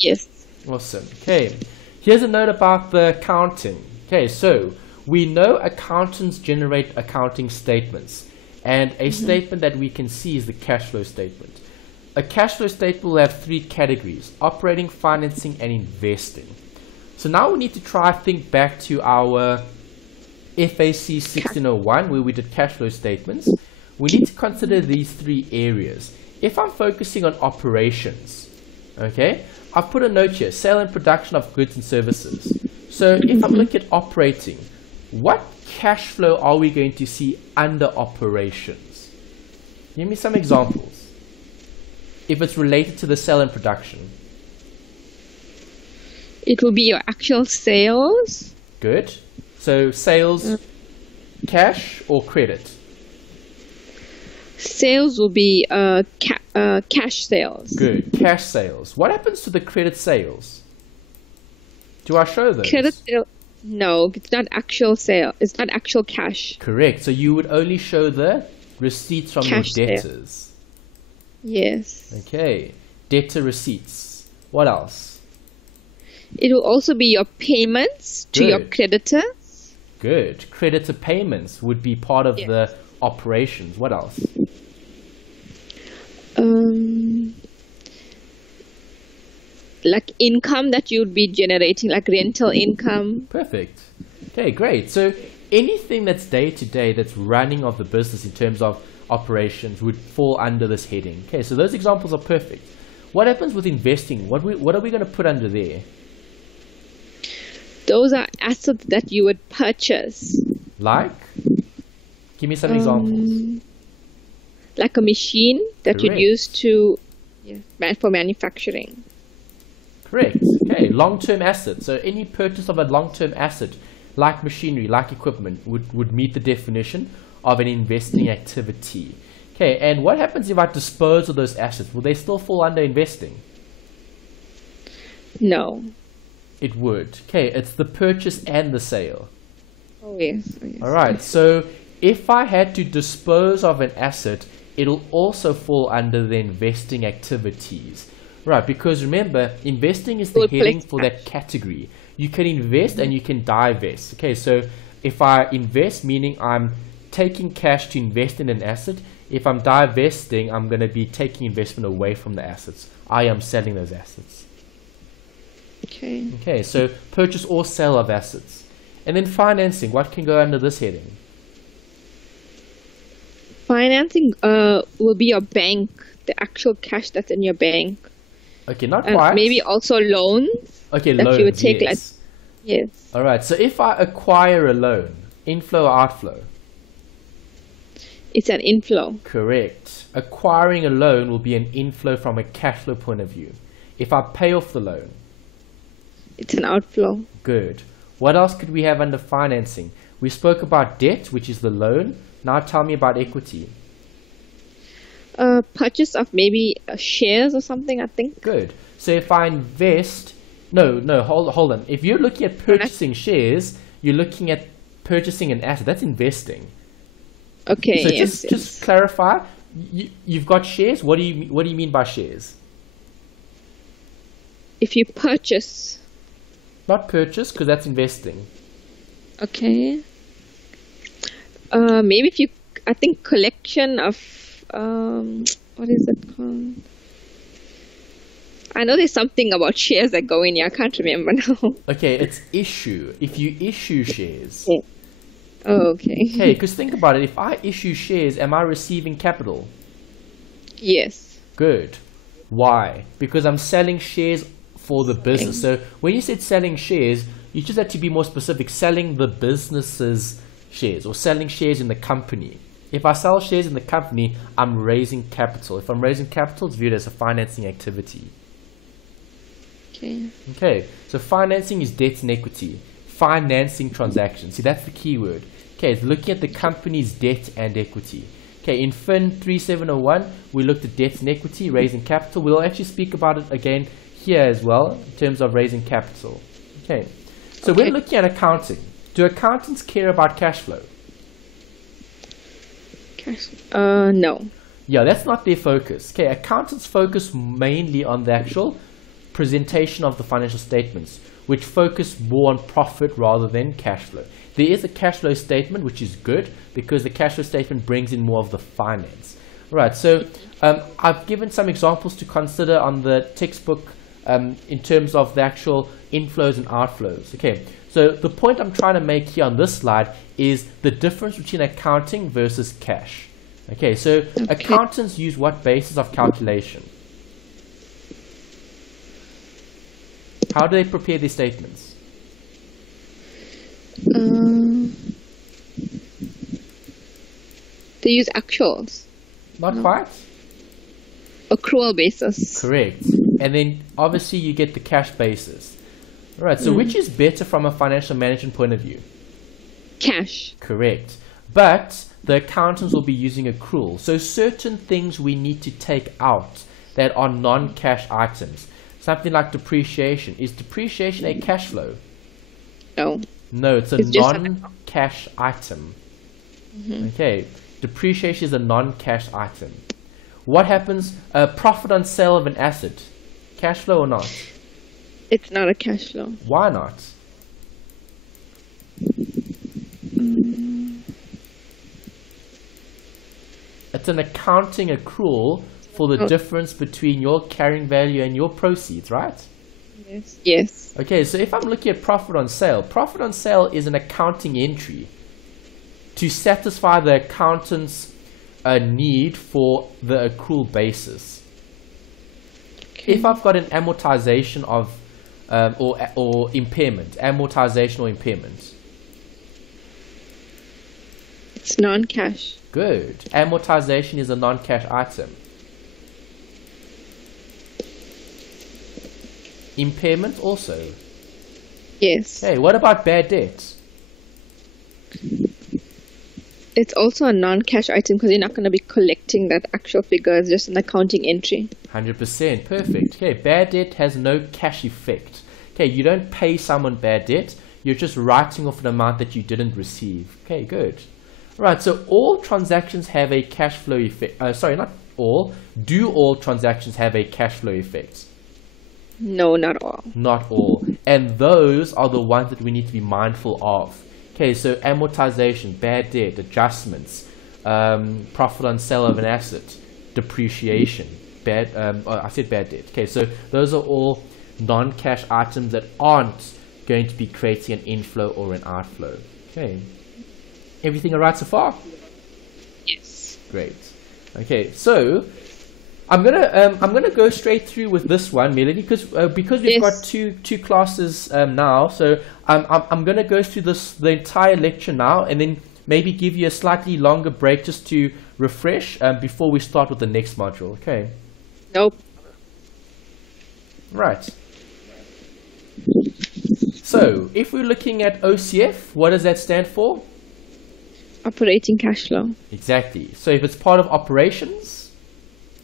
Yes. Awesome. Okay, here's a note about the accounting. Okay, so we know accountants generate accounting statements, and a statement that we can see is the cash flow statement. A cash flow statement will have 3 categories: operating, financing, and investing. So now we need to try to think back to our FAC 1601 where we did cash flow statements. We need to consider these 3 areas. If I'm focusing on operations, okay, I've put a note here: sale and production of goods and services. So if I'm looking at operating, what cash flow are we going to see under operations? Give me some examples. If it's related to the sale and production. It will be your actual sales. Good. So sales, cash or credit? Sales will be cash sales. Good. Cash sales. What happens to the credit sales? Do I show those? Credit sale. No, it's not actual sale. It's not actual cash. Correct. So you would only show the receipts from Cash your sale. debtors. Yes. Okay. Debtor receipts. What else? It will also be your payments to your Good. creditors. Good. Creditor payments would be part of Yes. the operations. What else? Like income that you'd be generating, like rental income. Perfect. Okay, great. So anything that's day to day that's running of the business in terms of operations would fall under this heading. Okay, so those examples are perfect. What happens with investing? What are we going to put under there? Those are assets that you would purchase. Like? Give me some examples. Like a machine that you'd Correct. use to for manufacturing. Correct. Okay, long-term assets. So any purchase of a long-term asset, like machinery, like equipment, would meet the definition of an investing activity. Okay, and what happens if I dispose of those assets? Will they still fall under investing? No. It would. Okay, it's the purchase and the sale. Oh yes. Oh, yes. All right, so if I had to dispose of an asset, it'll also fall under the investing activities. Right, because remember, investing is the Would heading collect for that category. You can invest and you can divest. Okay, so if I invest, meaning I'm taking cash to invest in an asset. If I'm divesting, I'm going to be taking investment away from the assets. I am selling those assets. Okay. Okay, so purchase or sale of assets. And then financing, what can go under this heading? Financing will be your bank, the actual cash that's in your bank. Okay, not quite. Maybe also loans. Okay, that loans, you would take, yes. Yes. All right, so if I acquire a loan, inflow or outflow? It's an inflow. Correct. Acquiring a loan will be an inflow from a cash flow point of view. If I pay off the loan? It's an outflow. Good. What else could we have under financing? We spoke about debt, which is the loan. Now tell me about equity. Purchase of maybe shares or something, I think. Good. So if I invest... No, hold on. If you're looking at purchasing shares, you're looking at purchasing an asset. That's investing. Okay, So yes. just clarify. You've got shares. What do you mean by shares? If you purchase. Not purchase, because that's investing. Okay. Maybe if you, I think collection of, what is it called? I know there's something about shares that go in here. I can't remember now. Okay, it's issue. If you issue shares. Yeah. Oh, okay. Okay, because think about it. If I issue shares, am I receiving capital? Yes. Good. Why? Because I'm selling shares for the business. So when you said selling shares, you just had to be more specific. Selling the business's shares or selling shares in the company. If I sell shares in the company, I'm raising capital. If I'm raising capital, it's viewed as a financing activity. Okay. Okay, so financing is debt and equity. Financing transactions. See, that's the key word. Okay, it's looking at the company's debt and equity. Okay, in FIN 3701, we looked at debt and equity, raising capital. We'll actually speak about it again here as well in terms of raising capital. Okay, so we're looking at accounting. Do accountants care about cash flow? No. Yeah, that's not their focus. Okay, accountants focus mainly on the actual presentation of the financial statements, which focus more on profit rather than cash flow. There is a cash flow statement, which is good because the cash flow statement brings in more of the finance. Right, so I've given some examples to consider on the textbook in terms of the actual inflows and outflows. Okay, so the point I'm trying to make here on this slide is the difference between accounting versus cash. Okay, so accountants use what basis of calculation? How do they prepare their statements? They use actuals. Not quite. Accrual basis. Correct. And then obviously you get the cash basis. All right, so which is better from a financial management point of view? Cash. Correct. but the accountants will be using accrual. So certain things we need to take out that are non-cash items. Something like depreciation. Is depreciation a cash flow? No. No, it's a non-cash item. Okay, depreciation is a non-cash item. What happens? Profit on sale of an asset. Cash flow or not? It's not a cash flow. Why not? It's an accounting accrual for the difference between your carrying value and your proceeds, right? Yes. Yes. Okay, so if I'm looking at profit on sale is an accounting entry to satisfy the accountant's need for the accrual basis. Okay. If I've got an amortization of or impairment, amortization or impairment. It's non-cash. Good. Amortization is a non-cash item. Impairment also. Yes. Okay, what about bad debt? It's also a non-cash item because you're not going to be collecting that actual figure. It's just an accounting entry. 100%. Perfect. Okay, bad debt has no cash effect. Okay, you don't pay someone bad debt. You're just writing off an amount that you didn't receive. Okay, good. Right, so all transactions have a cash flow effect. Sorry, not all. Do all transactions have a cash flow effect? No, not all. Not all. And those are the ones that we need to be mindful of. Okay, so amortization, bad debt, adjustments, profit on sale of an asset, depreciation, I said bad debt. Okay, so those are all non-cash items that aren't going to be creating an inflow or an outflow. Okay. Everything all right so far? Yes. Great. Okay, so I'm gonna go straight through with this one, Melanie, because we've got two classes now. So I'm gonna go through the entire lecture now, and then maybe give you a slightly longer break just to refresh before we start with the next module. Okay. Nope. Right. So if we're looking at OCF, what does that stand for? Operating cash flow. Exactly. So if it's part of operations,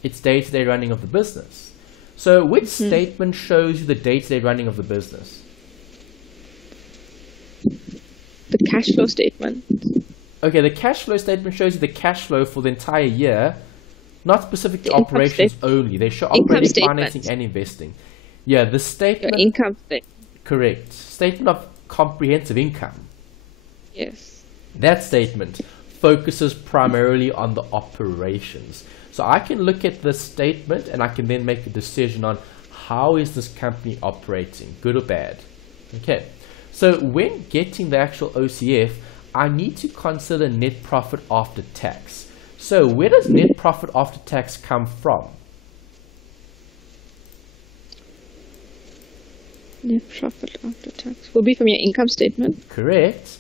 it's day-to-day running of the business. So which statement shows you the day-to-day running of the business? The cash flow statement. Okay, the cash flow statement shows you the cash flow for the entire year, not specific to operations only. They show operating, financing, and investing. Yeah, the statement. Your income statement. Correct. Statement of comprehensive income. Yes. That statement focuses primarily on the operations. So I can look at the statement and I can then make a decision on how is this company operating, good or bad. Okay, so when getting the actual OCF, I need to consider net profit after tax. So where does net profit after tax come from? Net profit after tax will be from your income statement. Correct.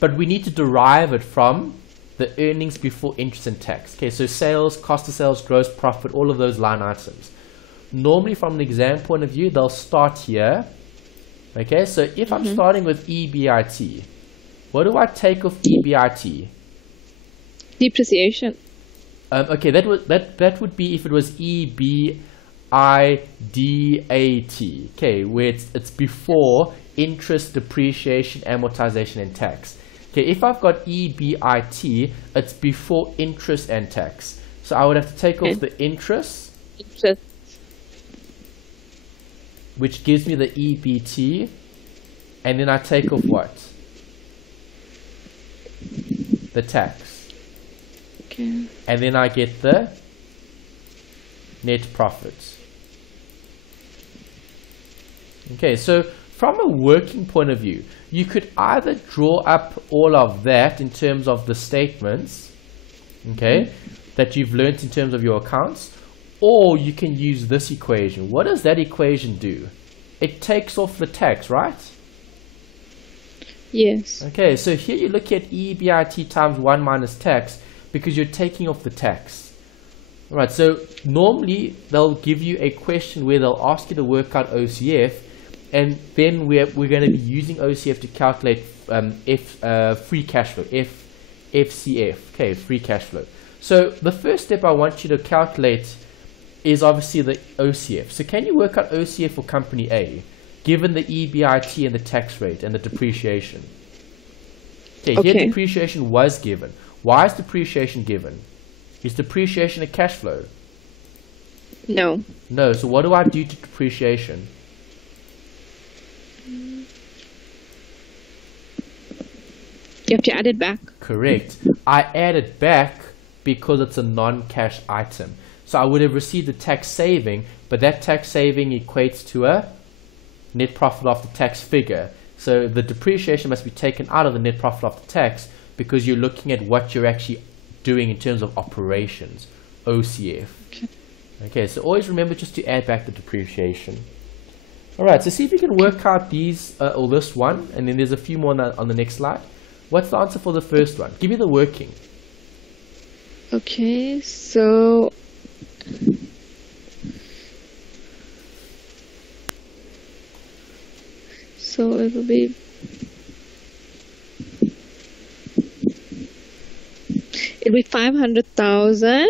But we need to derive it from the earnings before interest and tax. Okay, so sales, cost of sales, gross profit, all of those line items. Normally from an exam point of view, they'll start here. Okay, so if I'm starting with EBIT, what do I take off EBIT? Depreciation. Okay, that would be if it was EBIDAT. Okay, where it's before interest, depreciation, amortization, and tax. Okay, if I've got EBIT, it's before interest and tax. So I would have to take off the interest, which gives me the EBT, and then I take off what? The tax. Okay. And then I get the net profit. Okay, so from a working point of view, you could either draw up all of that in terms of the statements, okay, that you've learnt in terms of your accounts, or you can use this equation. What does that equation do? It takes off the tax, right? Yes. Okay, so here you look at EBIT times 1 minus tax because you're taking off the tax. All right, so normally they'll give you a question where they'll ask you to work out OCF, and then we're going to be using OCF to calculate free cash flow, FCF, okay, free cash flow. So the first step I want you to calculate is obviously the OCF. So can you work out OCF for company A, given the EBIT and the tax rate and the depreciation? Okay, here depreciation was given. Why is depreciation given? Is depreciation a cash flow? No. No, so what do I do to depreciation? You have to add it back. Correct. I add it back because it's a non-cash item. So I would have received a tax saving, but that tax saving equates to a net profit after tax figure. So the depreciation must be taken out of the net profit after tax because you're looking at what you're actually doing in terms of operations, OCF. Okay, so always remember just to add back the depreciation. Alright, so see if you can work out these, or this one, and then there's a few more on the next slide. What's the answer for the first one? Give me the working. Okay, so it will be it'll be 500,000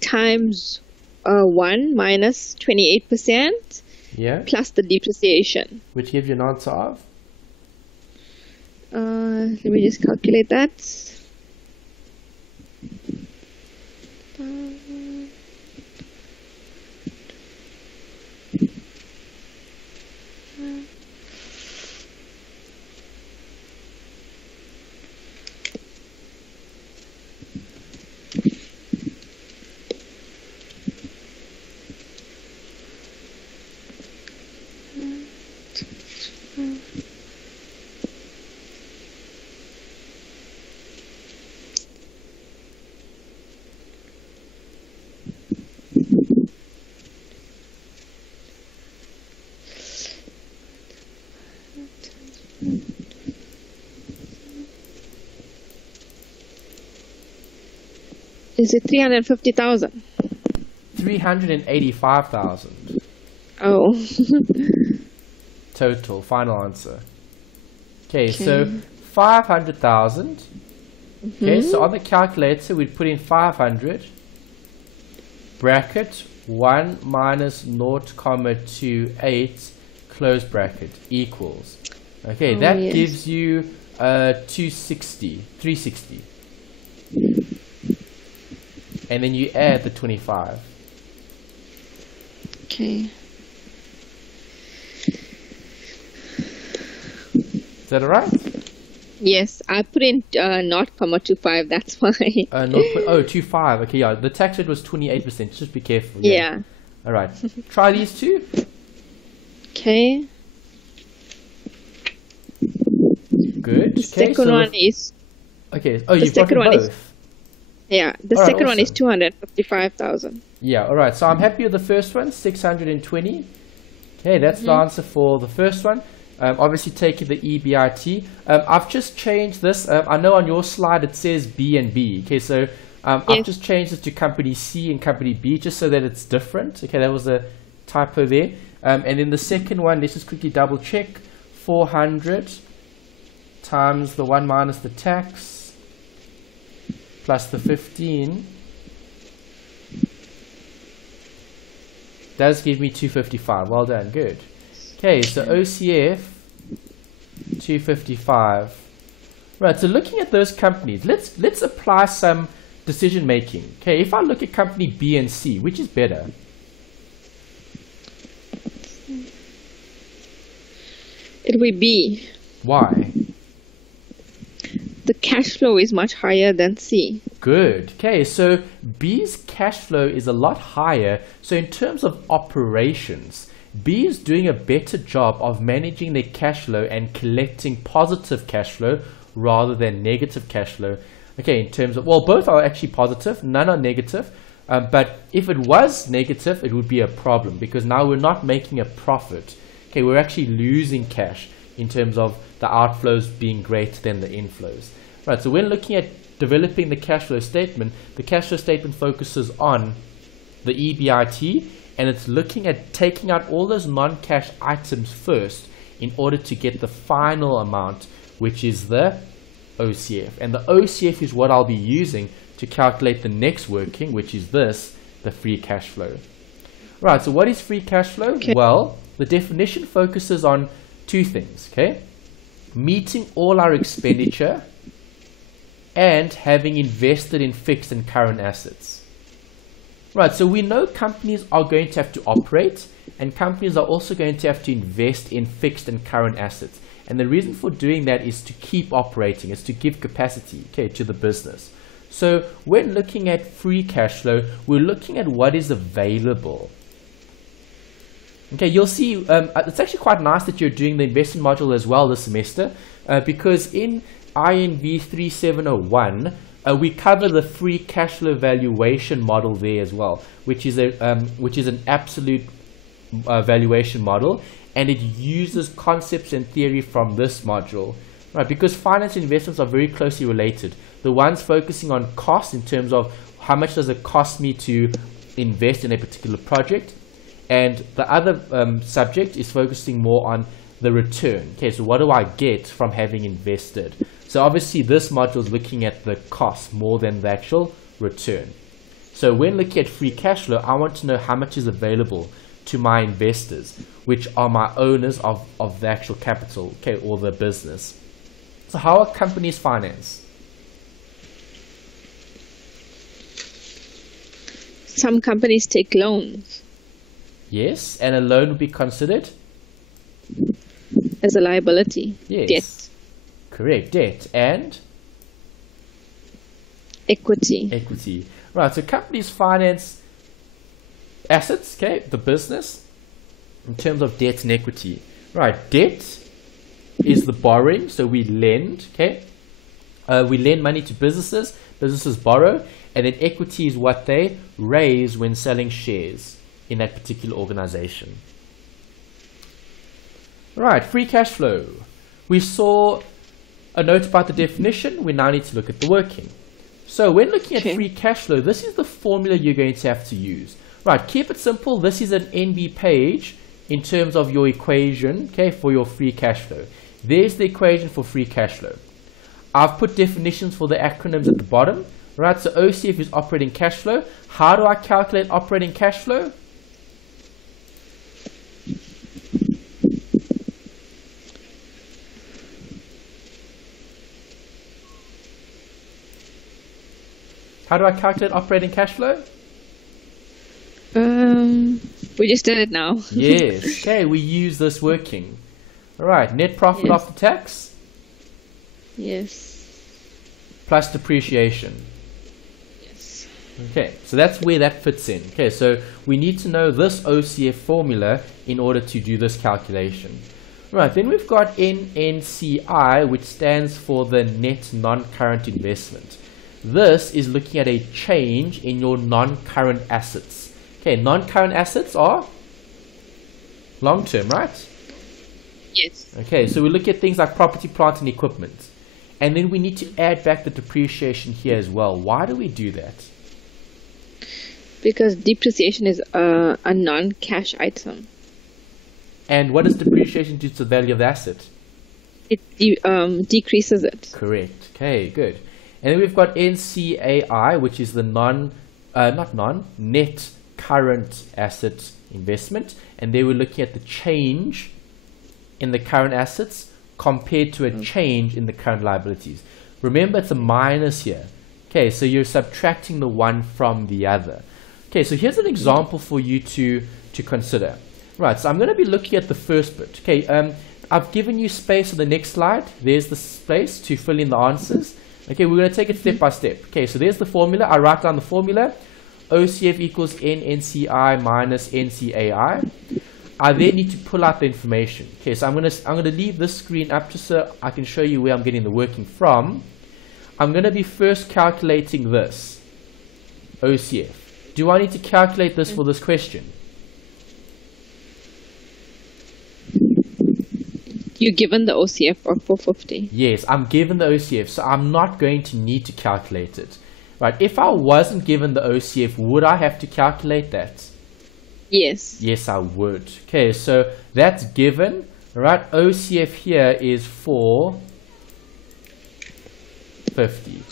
times 1 minus 28%, yeah, plus the depreciation, which gives you an answer of. Let me just calculate that. Is it 350,000? 385,000. Oh. Total, final answer. Okay, so 500,000. Okay, so on the calculator we'd put in 500 bracket 1 minus 0.28 close bracket equals. Okay, that gives you 360. And then you add the 25. Okay. Is that alright? Yes, I put in 0.25, that's why. 0.25, okay, yeah. The tax rate was 28%, just be careful. Yeah. Alright, try these two. Okay. Good. The second one is... Okay, you've got them both. Yeah, the second one is 255,000. Yeah, alright, so I'm happy with the first one, 620. Okay, that's the answer for the first one. Obviously taking the EBIT. I've just changed this. I know on your slide it says B and B. Okay, so I've just changed it to company C and company B just so that it's different. Okay, that was a typo there. And then the second one, let's just quickly double check. 400 times the 1 minus the tax plus the 15 does give me 255. Well done, good. Okay, so OCF 255. Right, so looking at those companies, let's apply some decision making. Okay, if I look at company B and C, which is better? It will be. Why? The cash flow is much higher than C. Good. Okay, so B's cash flow is a lot higher. So in terms of operations, B is doing a better job of managing their cash flow and collecting positive cash flow rather than negative cash flow. Okay, in terms of, well, both are actually positive, none are negative. But if it was negative, it would be a problem because now we're not making a profit. Okay, we're actually losing cash in terms of the outflows being greater than the inflows. Right, so when looking at developing the cash flow statement, the cash flow statement focuses on the EBIT and it's looking at taking out all those non-cash items first in order to get the final amount, which is the OCF. And the OCF is what I'll be using to calculate the next working, which is this, the free cash flow. Right, so what is free cash flow? Okay. Well, the definition focuses on two things, okay? Meeting all our expenditure and having invested in fixed and current assets. Right, so we know companies are going to have to operate, and companies are also going to have to invest in fixed and current assets. And the reason for doing that is to keep operating, is to give capacity, okay, to the business. So when looking at free cash flow, we're looking at what is available. Okay, you'll see it's actually quite nice that you're doing the investment module as well this semester, because in INV 3701, we cover the free cash flow valuation model there as well, which is an absolute valuation model, and it uses concepts and theory from this module, right? Because finance and investments are very closely related. The ones focusing on cost in terms of how much does it cost me to invest in a particular project, and the other subject is focusing more on the return. Okay, so what do I get from having invested? So obviously this module is looking at the cost more than the actual return. So when looking at free cash flow, I want to know how much is available to my investors, which are my owners of the actual capital, okay, or the business. So how are companies financed? Some companies take loans. Yes, and a loan would be considered? As a liability. Yes. Debt. Correct, debt. And? Equity. Equity. Right, so companies finance assets, okay, the business, in terms of debt and equity. Right, debt is the borrowing, so we lend, okay? We lend money to businesses, businesses borrow, and then equity is what they raise when selling shares in that particular organization. Right, free cash flow. We saw a note about the definition. We now need to look at the working. So when looking at free cash flow, this is the formula you're going to have to use. Right, keep it simple. This is an NB page in terms of your equation, okay, for your free cash flow. There's the equation for free cash flow. I've put definitions for the acronyms at the bottom. Right, so OCF is operating cash flow. How do I calculate operating cash flow? How do I calculate operating cash flow? We just did it now. Yes. Okay, we use this working. All right, net profit after tax? Yes. Plus depreciation. Yes. Okay, so that's where that fits in. Okay, so we need to know this OCF formula in order to do this calculation. Right, then we've got NNCI, which stands for the net non-current investment. This is looking at a change in your non-current assets. Okay, non-current assets are long-term, right? Yes. Okay, so we look at things like property, plant, and equipment. And then we need to add back the depreciation here as well. Why do we do that? Because depreciation is a non-cash item. And what does depreciation do to the value of the asset? It decreases it. Correct. Okay, good. And then we've got NCAI, which is the net current asset investment. And they were looking at the change in the current assets compared to a change in the current liabilities. Remember, it's a minus here. Okay, so you're subtracting the one from the other. Okay, so here's an example for you to consider. Right, so I'm going to be looking at the first bit. Okay, I've given you space on the next slide. There's the space to fill in the answers. Okay, we're going to take it step by step. Okay, so there's the formula. I write down the formula. OCF equals NNCI minus NCAI. I then need to pull out the information. Okay, so I'm going to leave this screen up just so I can show you where I'm getting the working from. I'm going to be first calculating this OCF. Do I need to calculate this for this question? You're given the OCF for 450. Yes, I'm given the OCF, so I'm not going to need to calculate it. Right, if I wasn't given the OCF, would I have to calculate that? Yes. Yes, I would. Okay, so that's given. Right, OCF here is for 50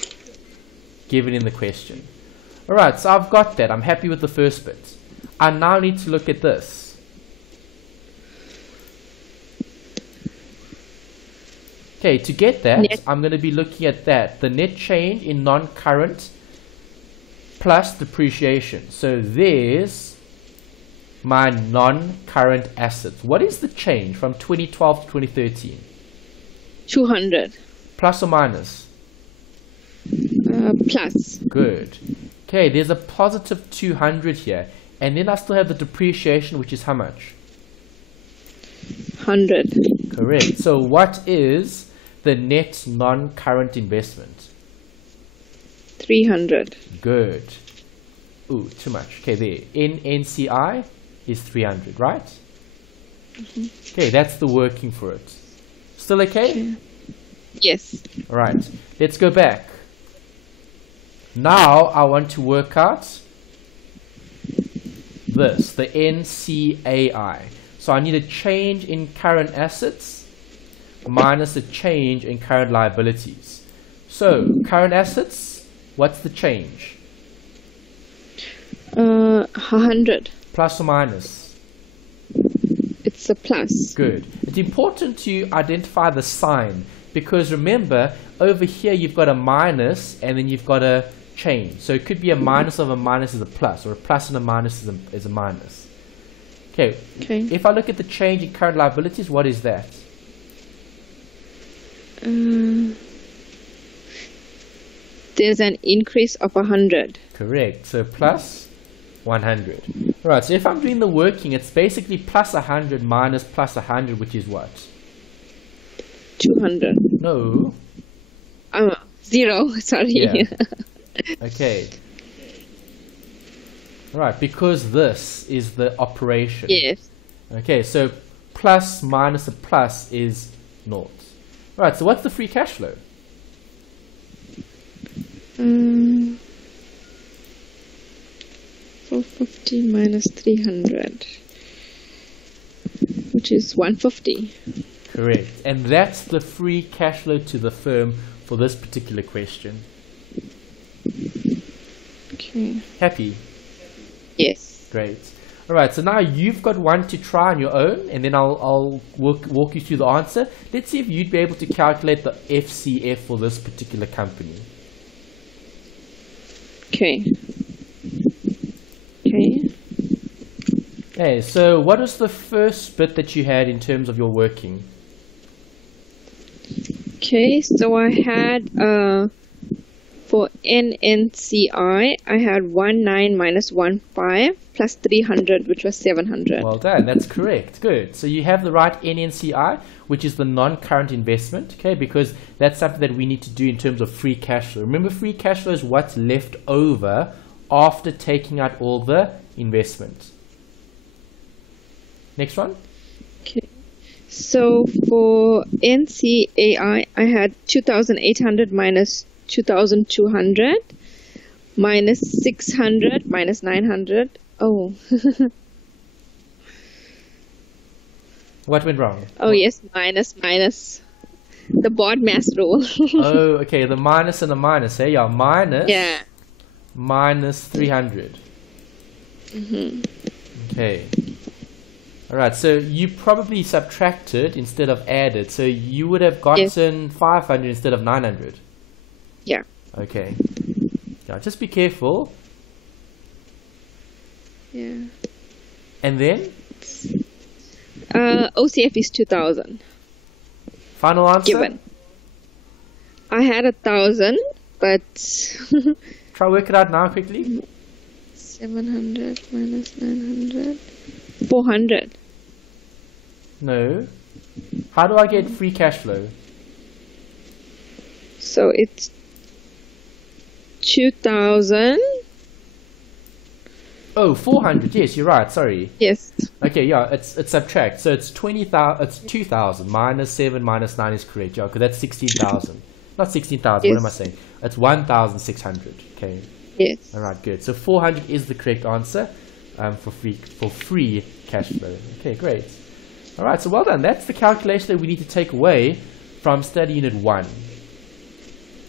given in the question. Alright, so I've got that. I'm happy with the first bit. I now need to look at this. Okay, to get that, I'm going to be looking at that. The net change in non-current plus depreciation. So there's my non-current assets. What is the change from 2012 to 2013? 200. Plus or minus? Plus. Good. Okay, there's a positive 200 here. And then I still have the depreciation, which is how much? 100. Correct. So what is the net non-current investment? 300. Good. Ooh, too much. Okay, there. NCI is 300, right? Okay, that's the working for it. Still okay? Yes. All right. Let's go back. Now I want to work out this, the NCAI. So I need a change in current assets minus a change in current liabilities. So current assets, what's the change? 100. Plus or minus? It's a plus. Good. It's important to identify the sign, because remember, over here you've got a minus and then you've got a change. So it could be a minus of a minus is a plus, or a plus and a minus is a minus. Okay. If I look at the change in current liabilities, what is that? There's an increase of 100. Correct. So plus 100. Alright, so if I'm doing the working, it's basically plus 100 minus plus 100, which is what? 200. No. 0. Sorry. Yeah. Okay. Right, because this is the operation. Yes. Okay, so plus minus a plus is naught. Right, so what's the free cash flow? 450 minus 300, which is 150. Correct. And that's the free cash flow to the firm for this particular question. Okay. Happy? Yes. Great. Alright, so now you've got one to try on your own, and then I'll walk you through the answer. Let's see if you'd be able to calculate the FCF for this particular company. Okay. Okay, so what was the first bit that you had in terms of your working? Okay, so I had for NNCI, I had 19 minus 15 plus 300, which was 700. Well done, that's correct. Good. So you have the right NNCI, which is the non-current investment, okay, because that's something that we need to do in terms of free cash flow. Remember, free cash flow is what's left over after taking out all the investment. Next one. Okay. So for NCAI, I had 2,800 minus 2,200 minus 600 minus 900. Oh. What went wrong? Oh, yes, minus. The board mass rule. Oh, okay, the minus and the minus, eh? Yeah, minus. Yeah. Minus 300. Okay. Alright, so you probably subtracted instead of added. So you would have gotten 500 instead of 900. Yeah. Okay. Yeah, just be careful. Yeah. And then? OCF is 2,000. Final answer? Given. I had 1,000, but... Try work it out now quickly. 700 minus 900. 400. No. How do I get free cash flow? So it's 2,000. Oh, 400. Yes, you're right. Sorry. Yes. Okay, yeah, it's subtract. So it's 20,000. It's 2,000 minus 7 minus 9 is correct. Yeah, because that's 16,000. Not 16,000. Yes. What am I saying? It's 1,600. Okay. Yes. All right. Good. So 400 is the correct answer for free cash flow. Okay. Great. All right. So well done. That's the calculation that we need to take away from study unit 1.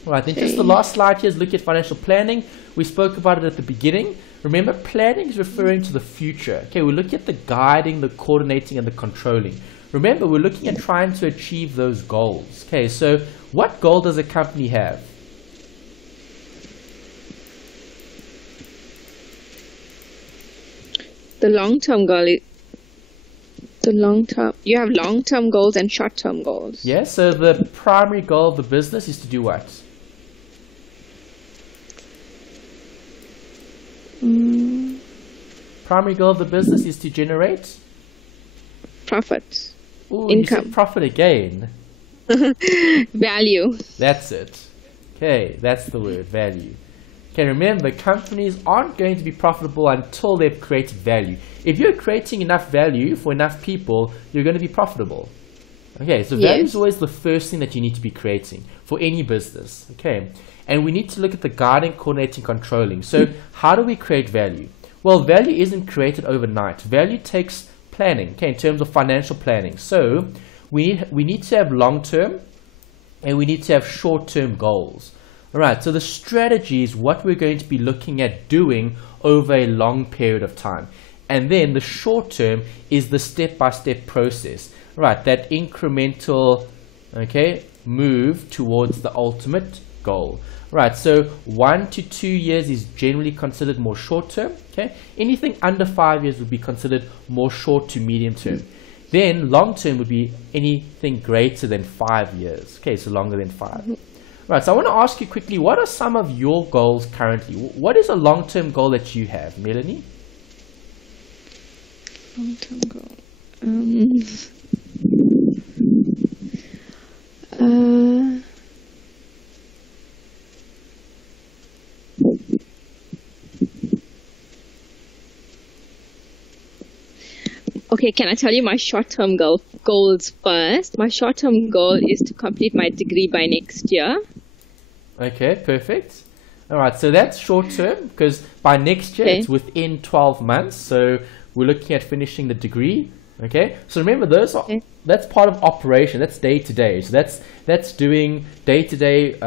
All right, then just the last slide here is look at financial planning. We spoke about it at the beginning. Remember, planning is referring to the future. Okay, we're looking at the guiding, the coordinating, and the controlling. Remember, we're looking at trying to achieve those goals. Okay, so what goal does a company have? The long-term goal is you have long-term goals and short-term goals. Yeah, so the primary goal of the business is to do what? Primary goal of the business is to generate profit. Ooh, income. You said profit again. Value. That's it. Okay, that's the word, value. Okay, remember, companies aren't going to be profitable until they've created value. If you're creating enough value for enough people, you're going to be profitable. Okay, so value is always the first thing that you need to be creating for any business. Okay, and we need to look at the guiding, coordinating, controlling. So how do we create value? Well, value isn't created overnight. Value takes planning, okay, in terms of financial planning. So we need to have long-term and we need to have short-term goals. All right, so the strategy is what we're going to be looking at doing over a long period of time. And then the short term is the step-by-step process, right? That incremental, okay, move towards the ultimate goal. Right, so 1 to 2 years is generally considered more short term, okay? Anything under 5 years would be considered more short to medium term. Then long term would be anything greater than 5 years, okay, so longer than 5. Right, so I want to ask you quickly, what are some of your goals currently? What is a long-term goal that you have, Melanie? Long-term goal. Okay, can I tell you my short-term goals first? My short-term goal is to complete my degree by next year. Okay, perfect. All right, so that's short-term because by next year it's within 12 months. So we're looking at finishing the degree. Okay, so remember that's part of operation. That's day-to-day. So that's doing day-to-day,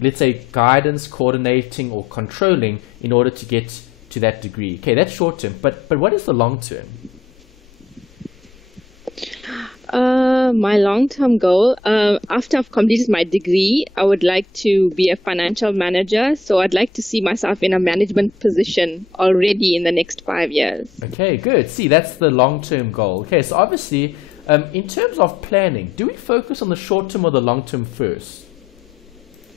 let's say guidance, coordinating, or controlling in order to get to that degree. Okay, that's short-term. But what is the long-term? My long-term goal, after I've completed my degree, I would like to be a financial manager. So I'd like to see myself in a management position already in the next 5 years. Okay, good. See, that's the long-term goal. Okay, so obviously, in terms of planning, do we focus on the short-term or the long-term first?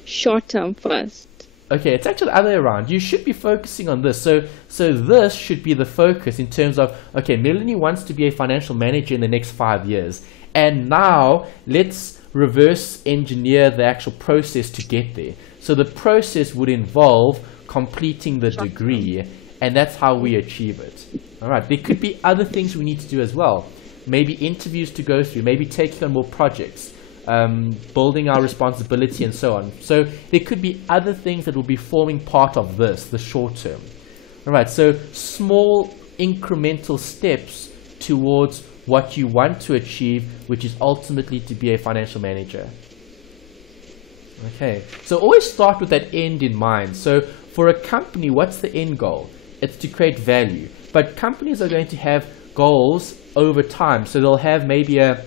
Short-term first. Okay, it's actually the other way around. You should be focusing on this. So this should be the focus in terms of, okay, Melanie wants to be a financial manager in the next 5 years. And now let's reverse engineer the actual process to get there. So the process would involve completing the degree, and that's how we achieve it. All right, there could be other things we need to do as well. Maybe interviews to go through, maybe taking on more projects. Building our responsibility and so on. So there could be other things that will be forming part of this, the short term. All right, so small incremental steps towards what you want to achieve, which is ultimately to be a financial manager. Okay, so always start with that end in mind. So for a company, what's the end goal? It's to create value. But companies are going to have goals over time. So they'll have maybe a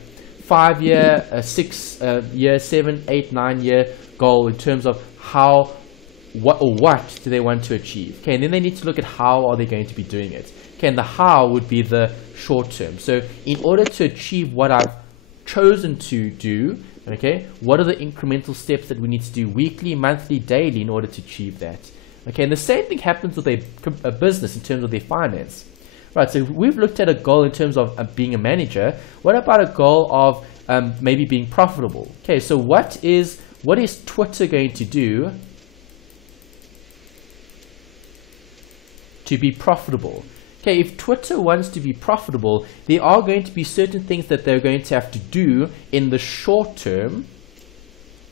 5-year, a 6-year, 7, 8, 9-year goal in terms of what do they want to achieve. Okay, and then they need to look at how are they going to be doing it. Okay, and the how would be the short term. So in order to achieve what I've chosen to do, okay, what are the incremental steps that we need to do weekly, monthly, daily in order to achieve that? Okay, and the same thing happens with a business in terms of their finance. Right, so we've looked at a goal in terms of being a manager. What about a goal of maybe being profitable? Okay, so what is Twitter going to do to be profitable? Okay, if Twitter wants to be profitable, there are going to be certain things that they're going to have to do in the short term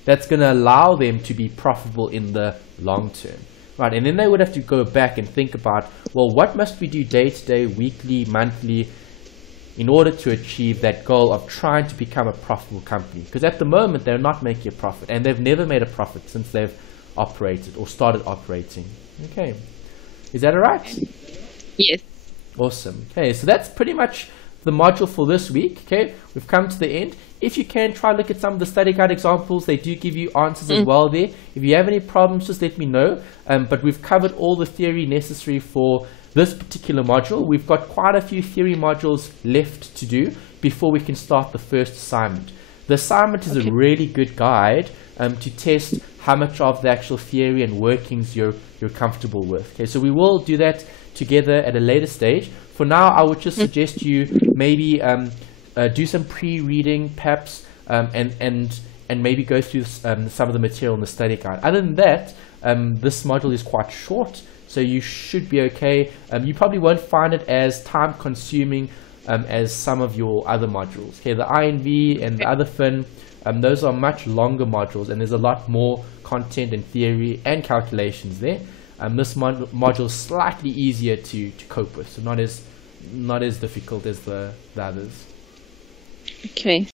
that's going to allow them to be profitable in the long term. Right, and then they would have to go back and think about, well, what must we do day to day, weekly, monthly, in order to achieve that goal of trying to become a profitable company. Because at the moment, they're not making a profit, and they've never made a profit since they've operated or started operating. Okay. Is that all right? Yes. Awesome. Okay, so that's pretty much the module for this week. Okay, we've come to the end. If you can, try look at some of the study guide examples. They do give you answers as well there. If you have any problems, just let me know. But we've covered all the theory necessary for this particular module. We've got quite a few theory modules left to do before we can start the first assignment. The assignment is a really good guide to test how much of the actual theory and workings you're comfortable with. Okay, so we will do that together at a later stage. For now, I would just suggest you maybe do some pre-reading, perhaps, and maybe go through some of the material in the study guide. Other than that, this module is quite short, so you should be okay. You probably won't find it as time-consuming as some of your other modules. Okay, the INV and the other fin, those are much longer modules, and there's a lot more content and theory and calculations there. This module is slightly easier to cope with, so not as difficult as the others. Okay.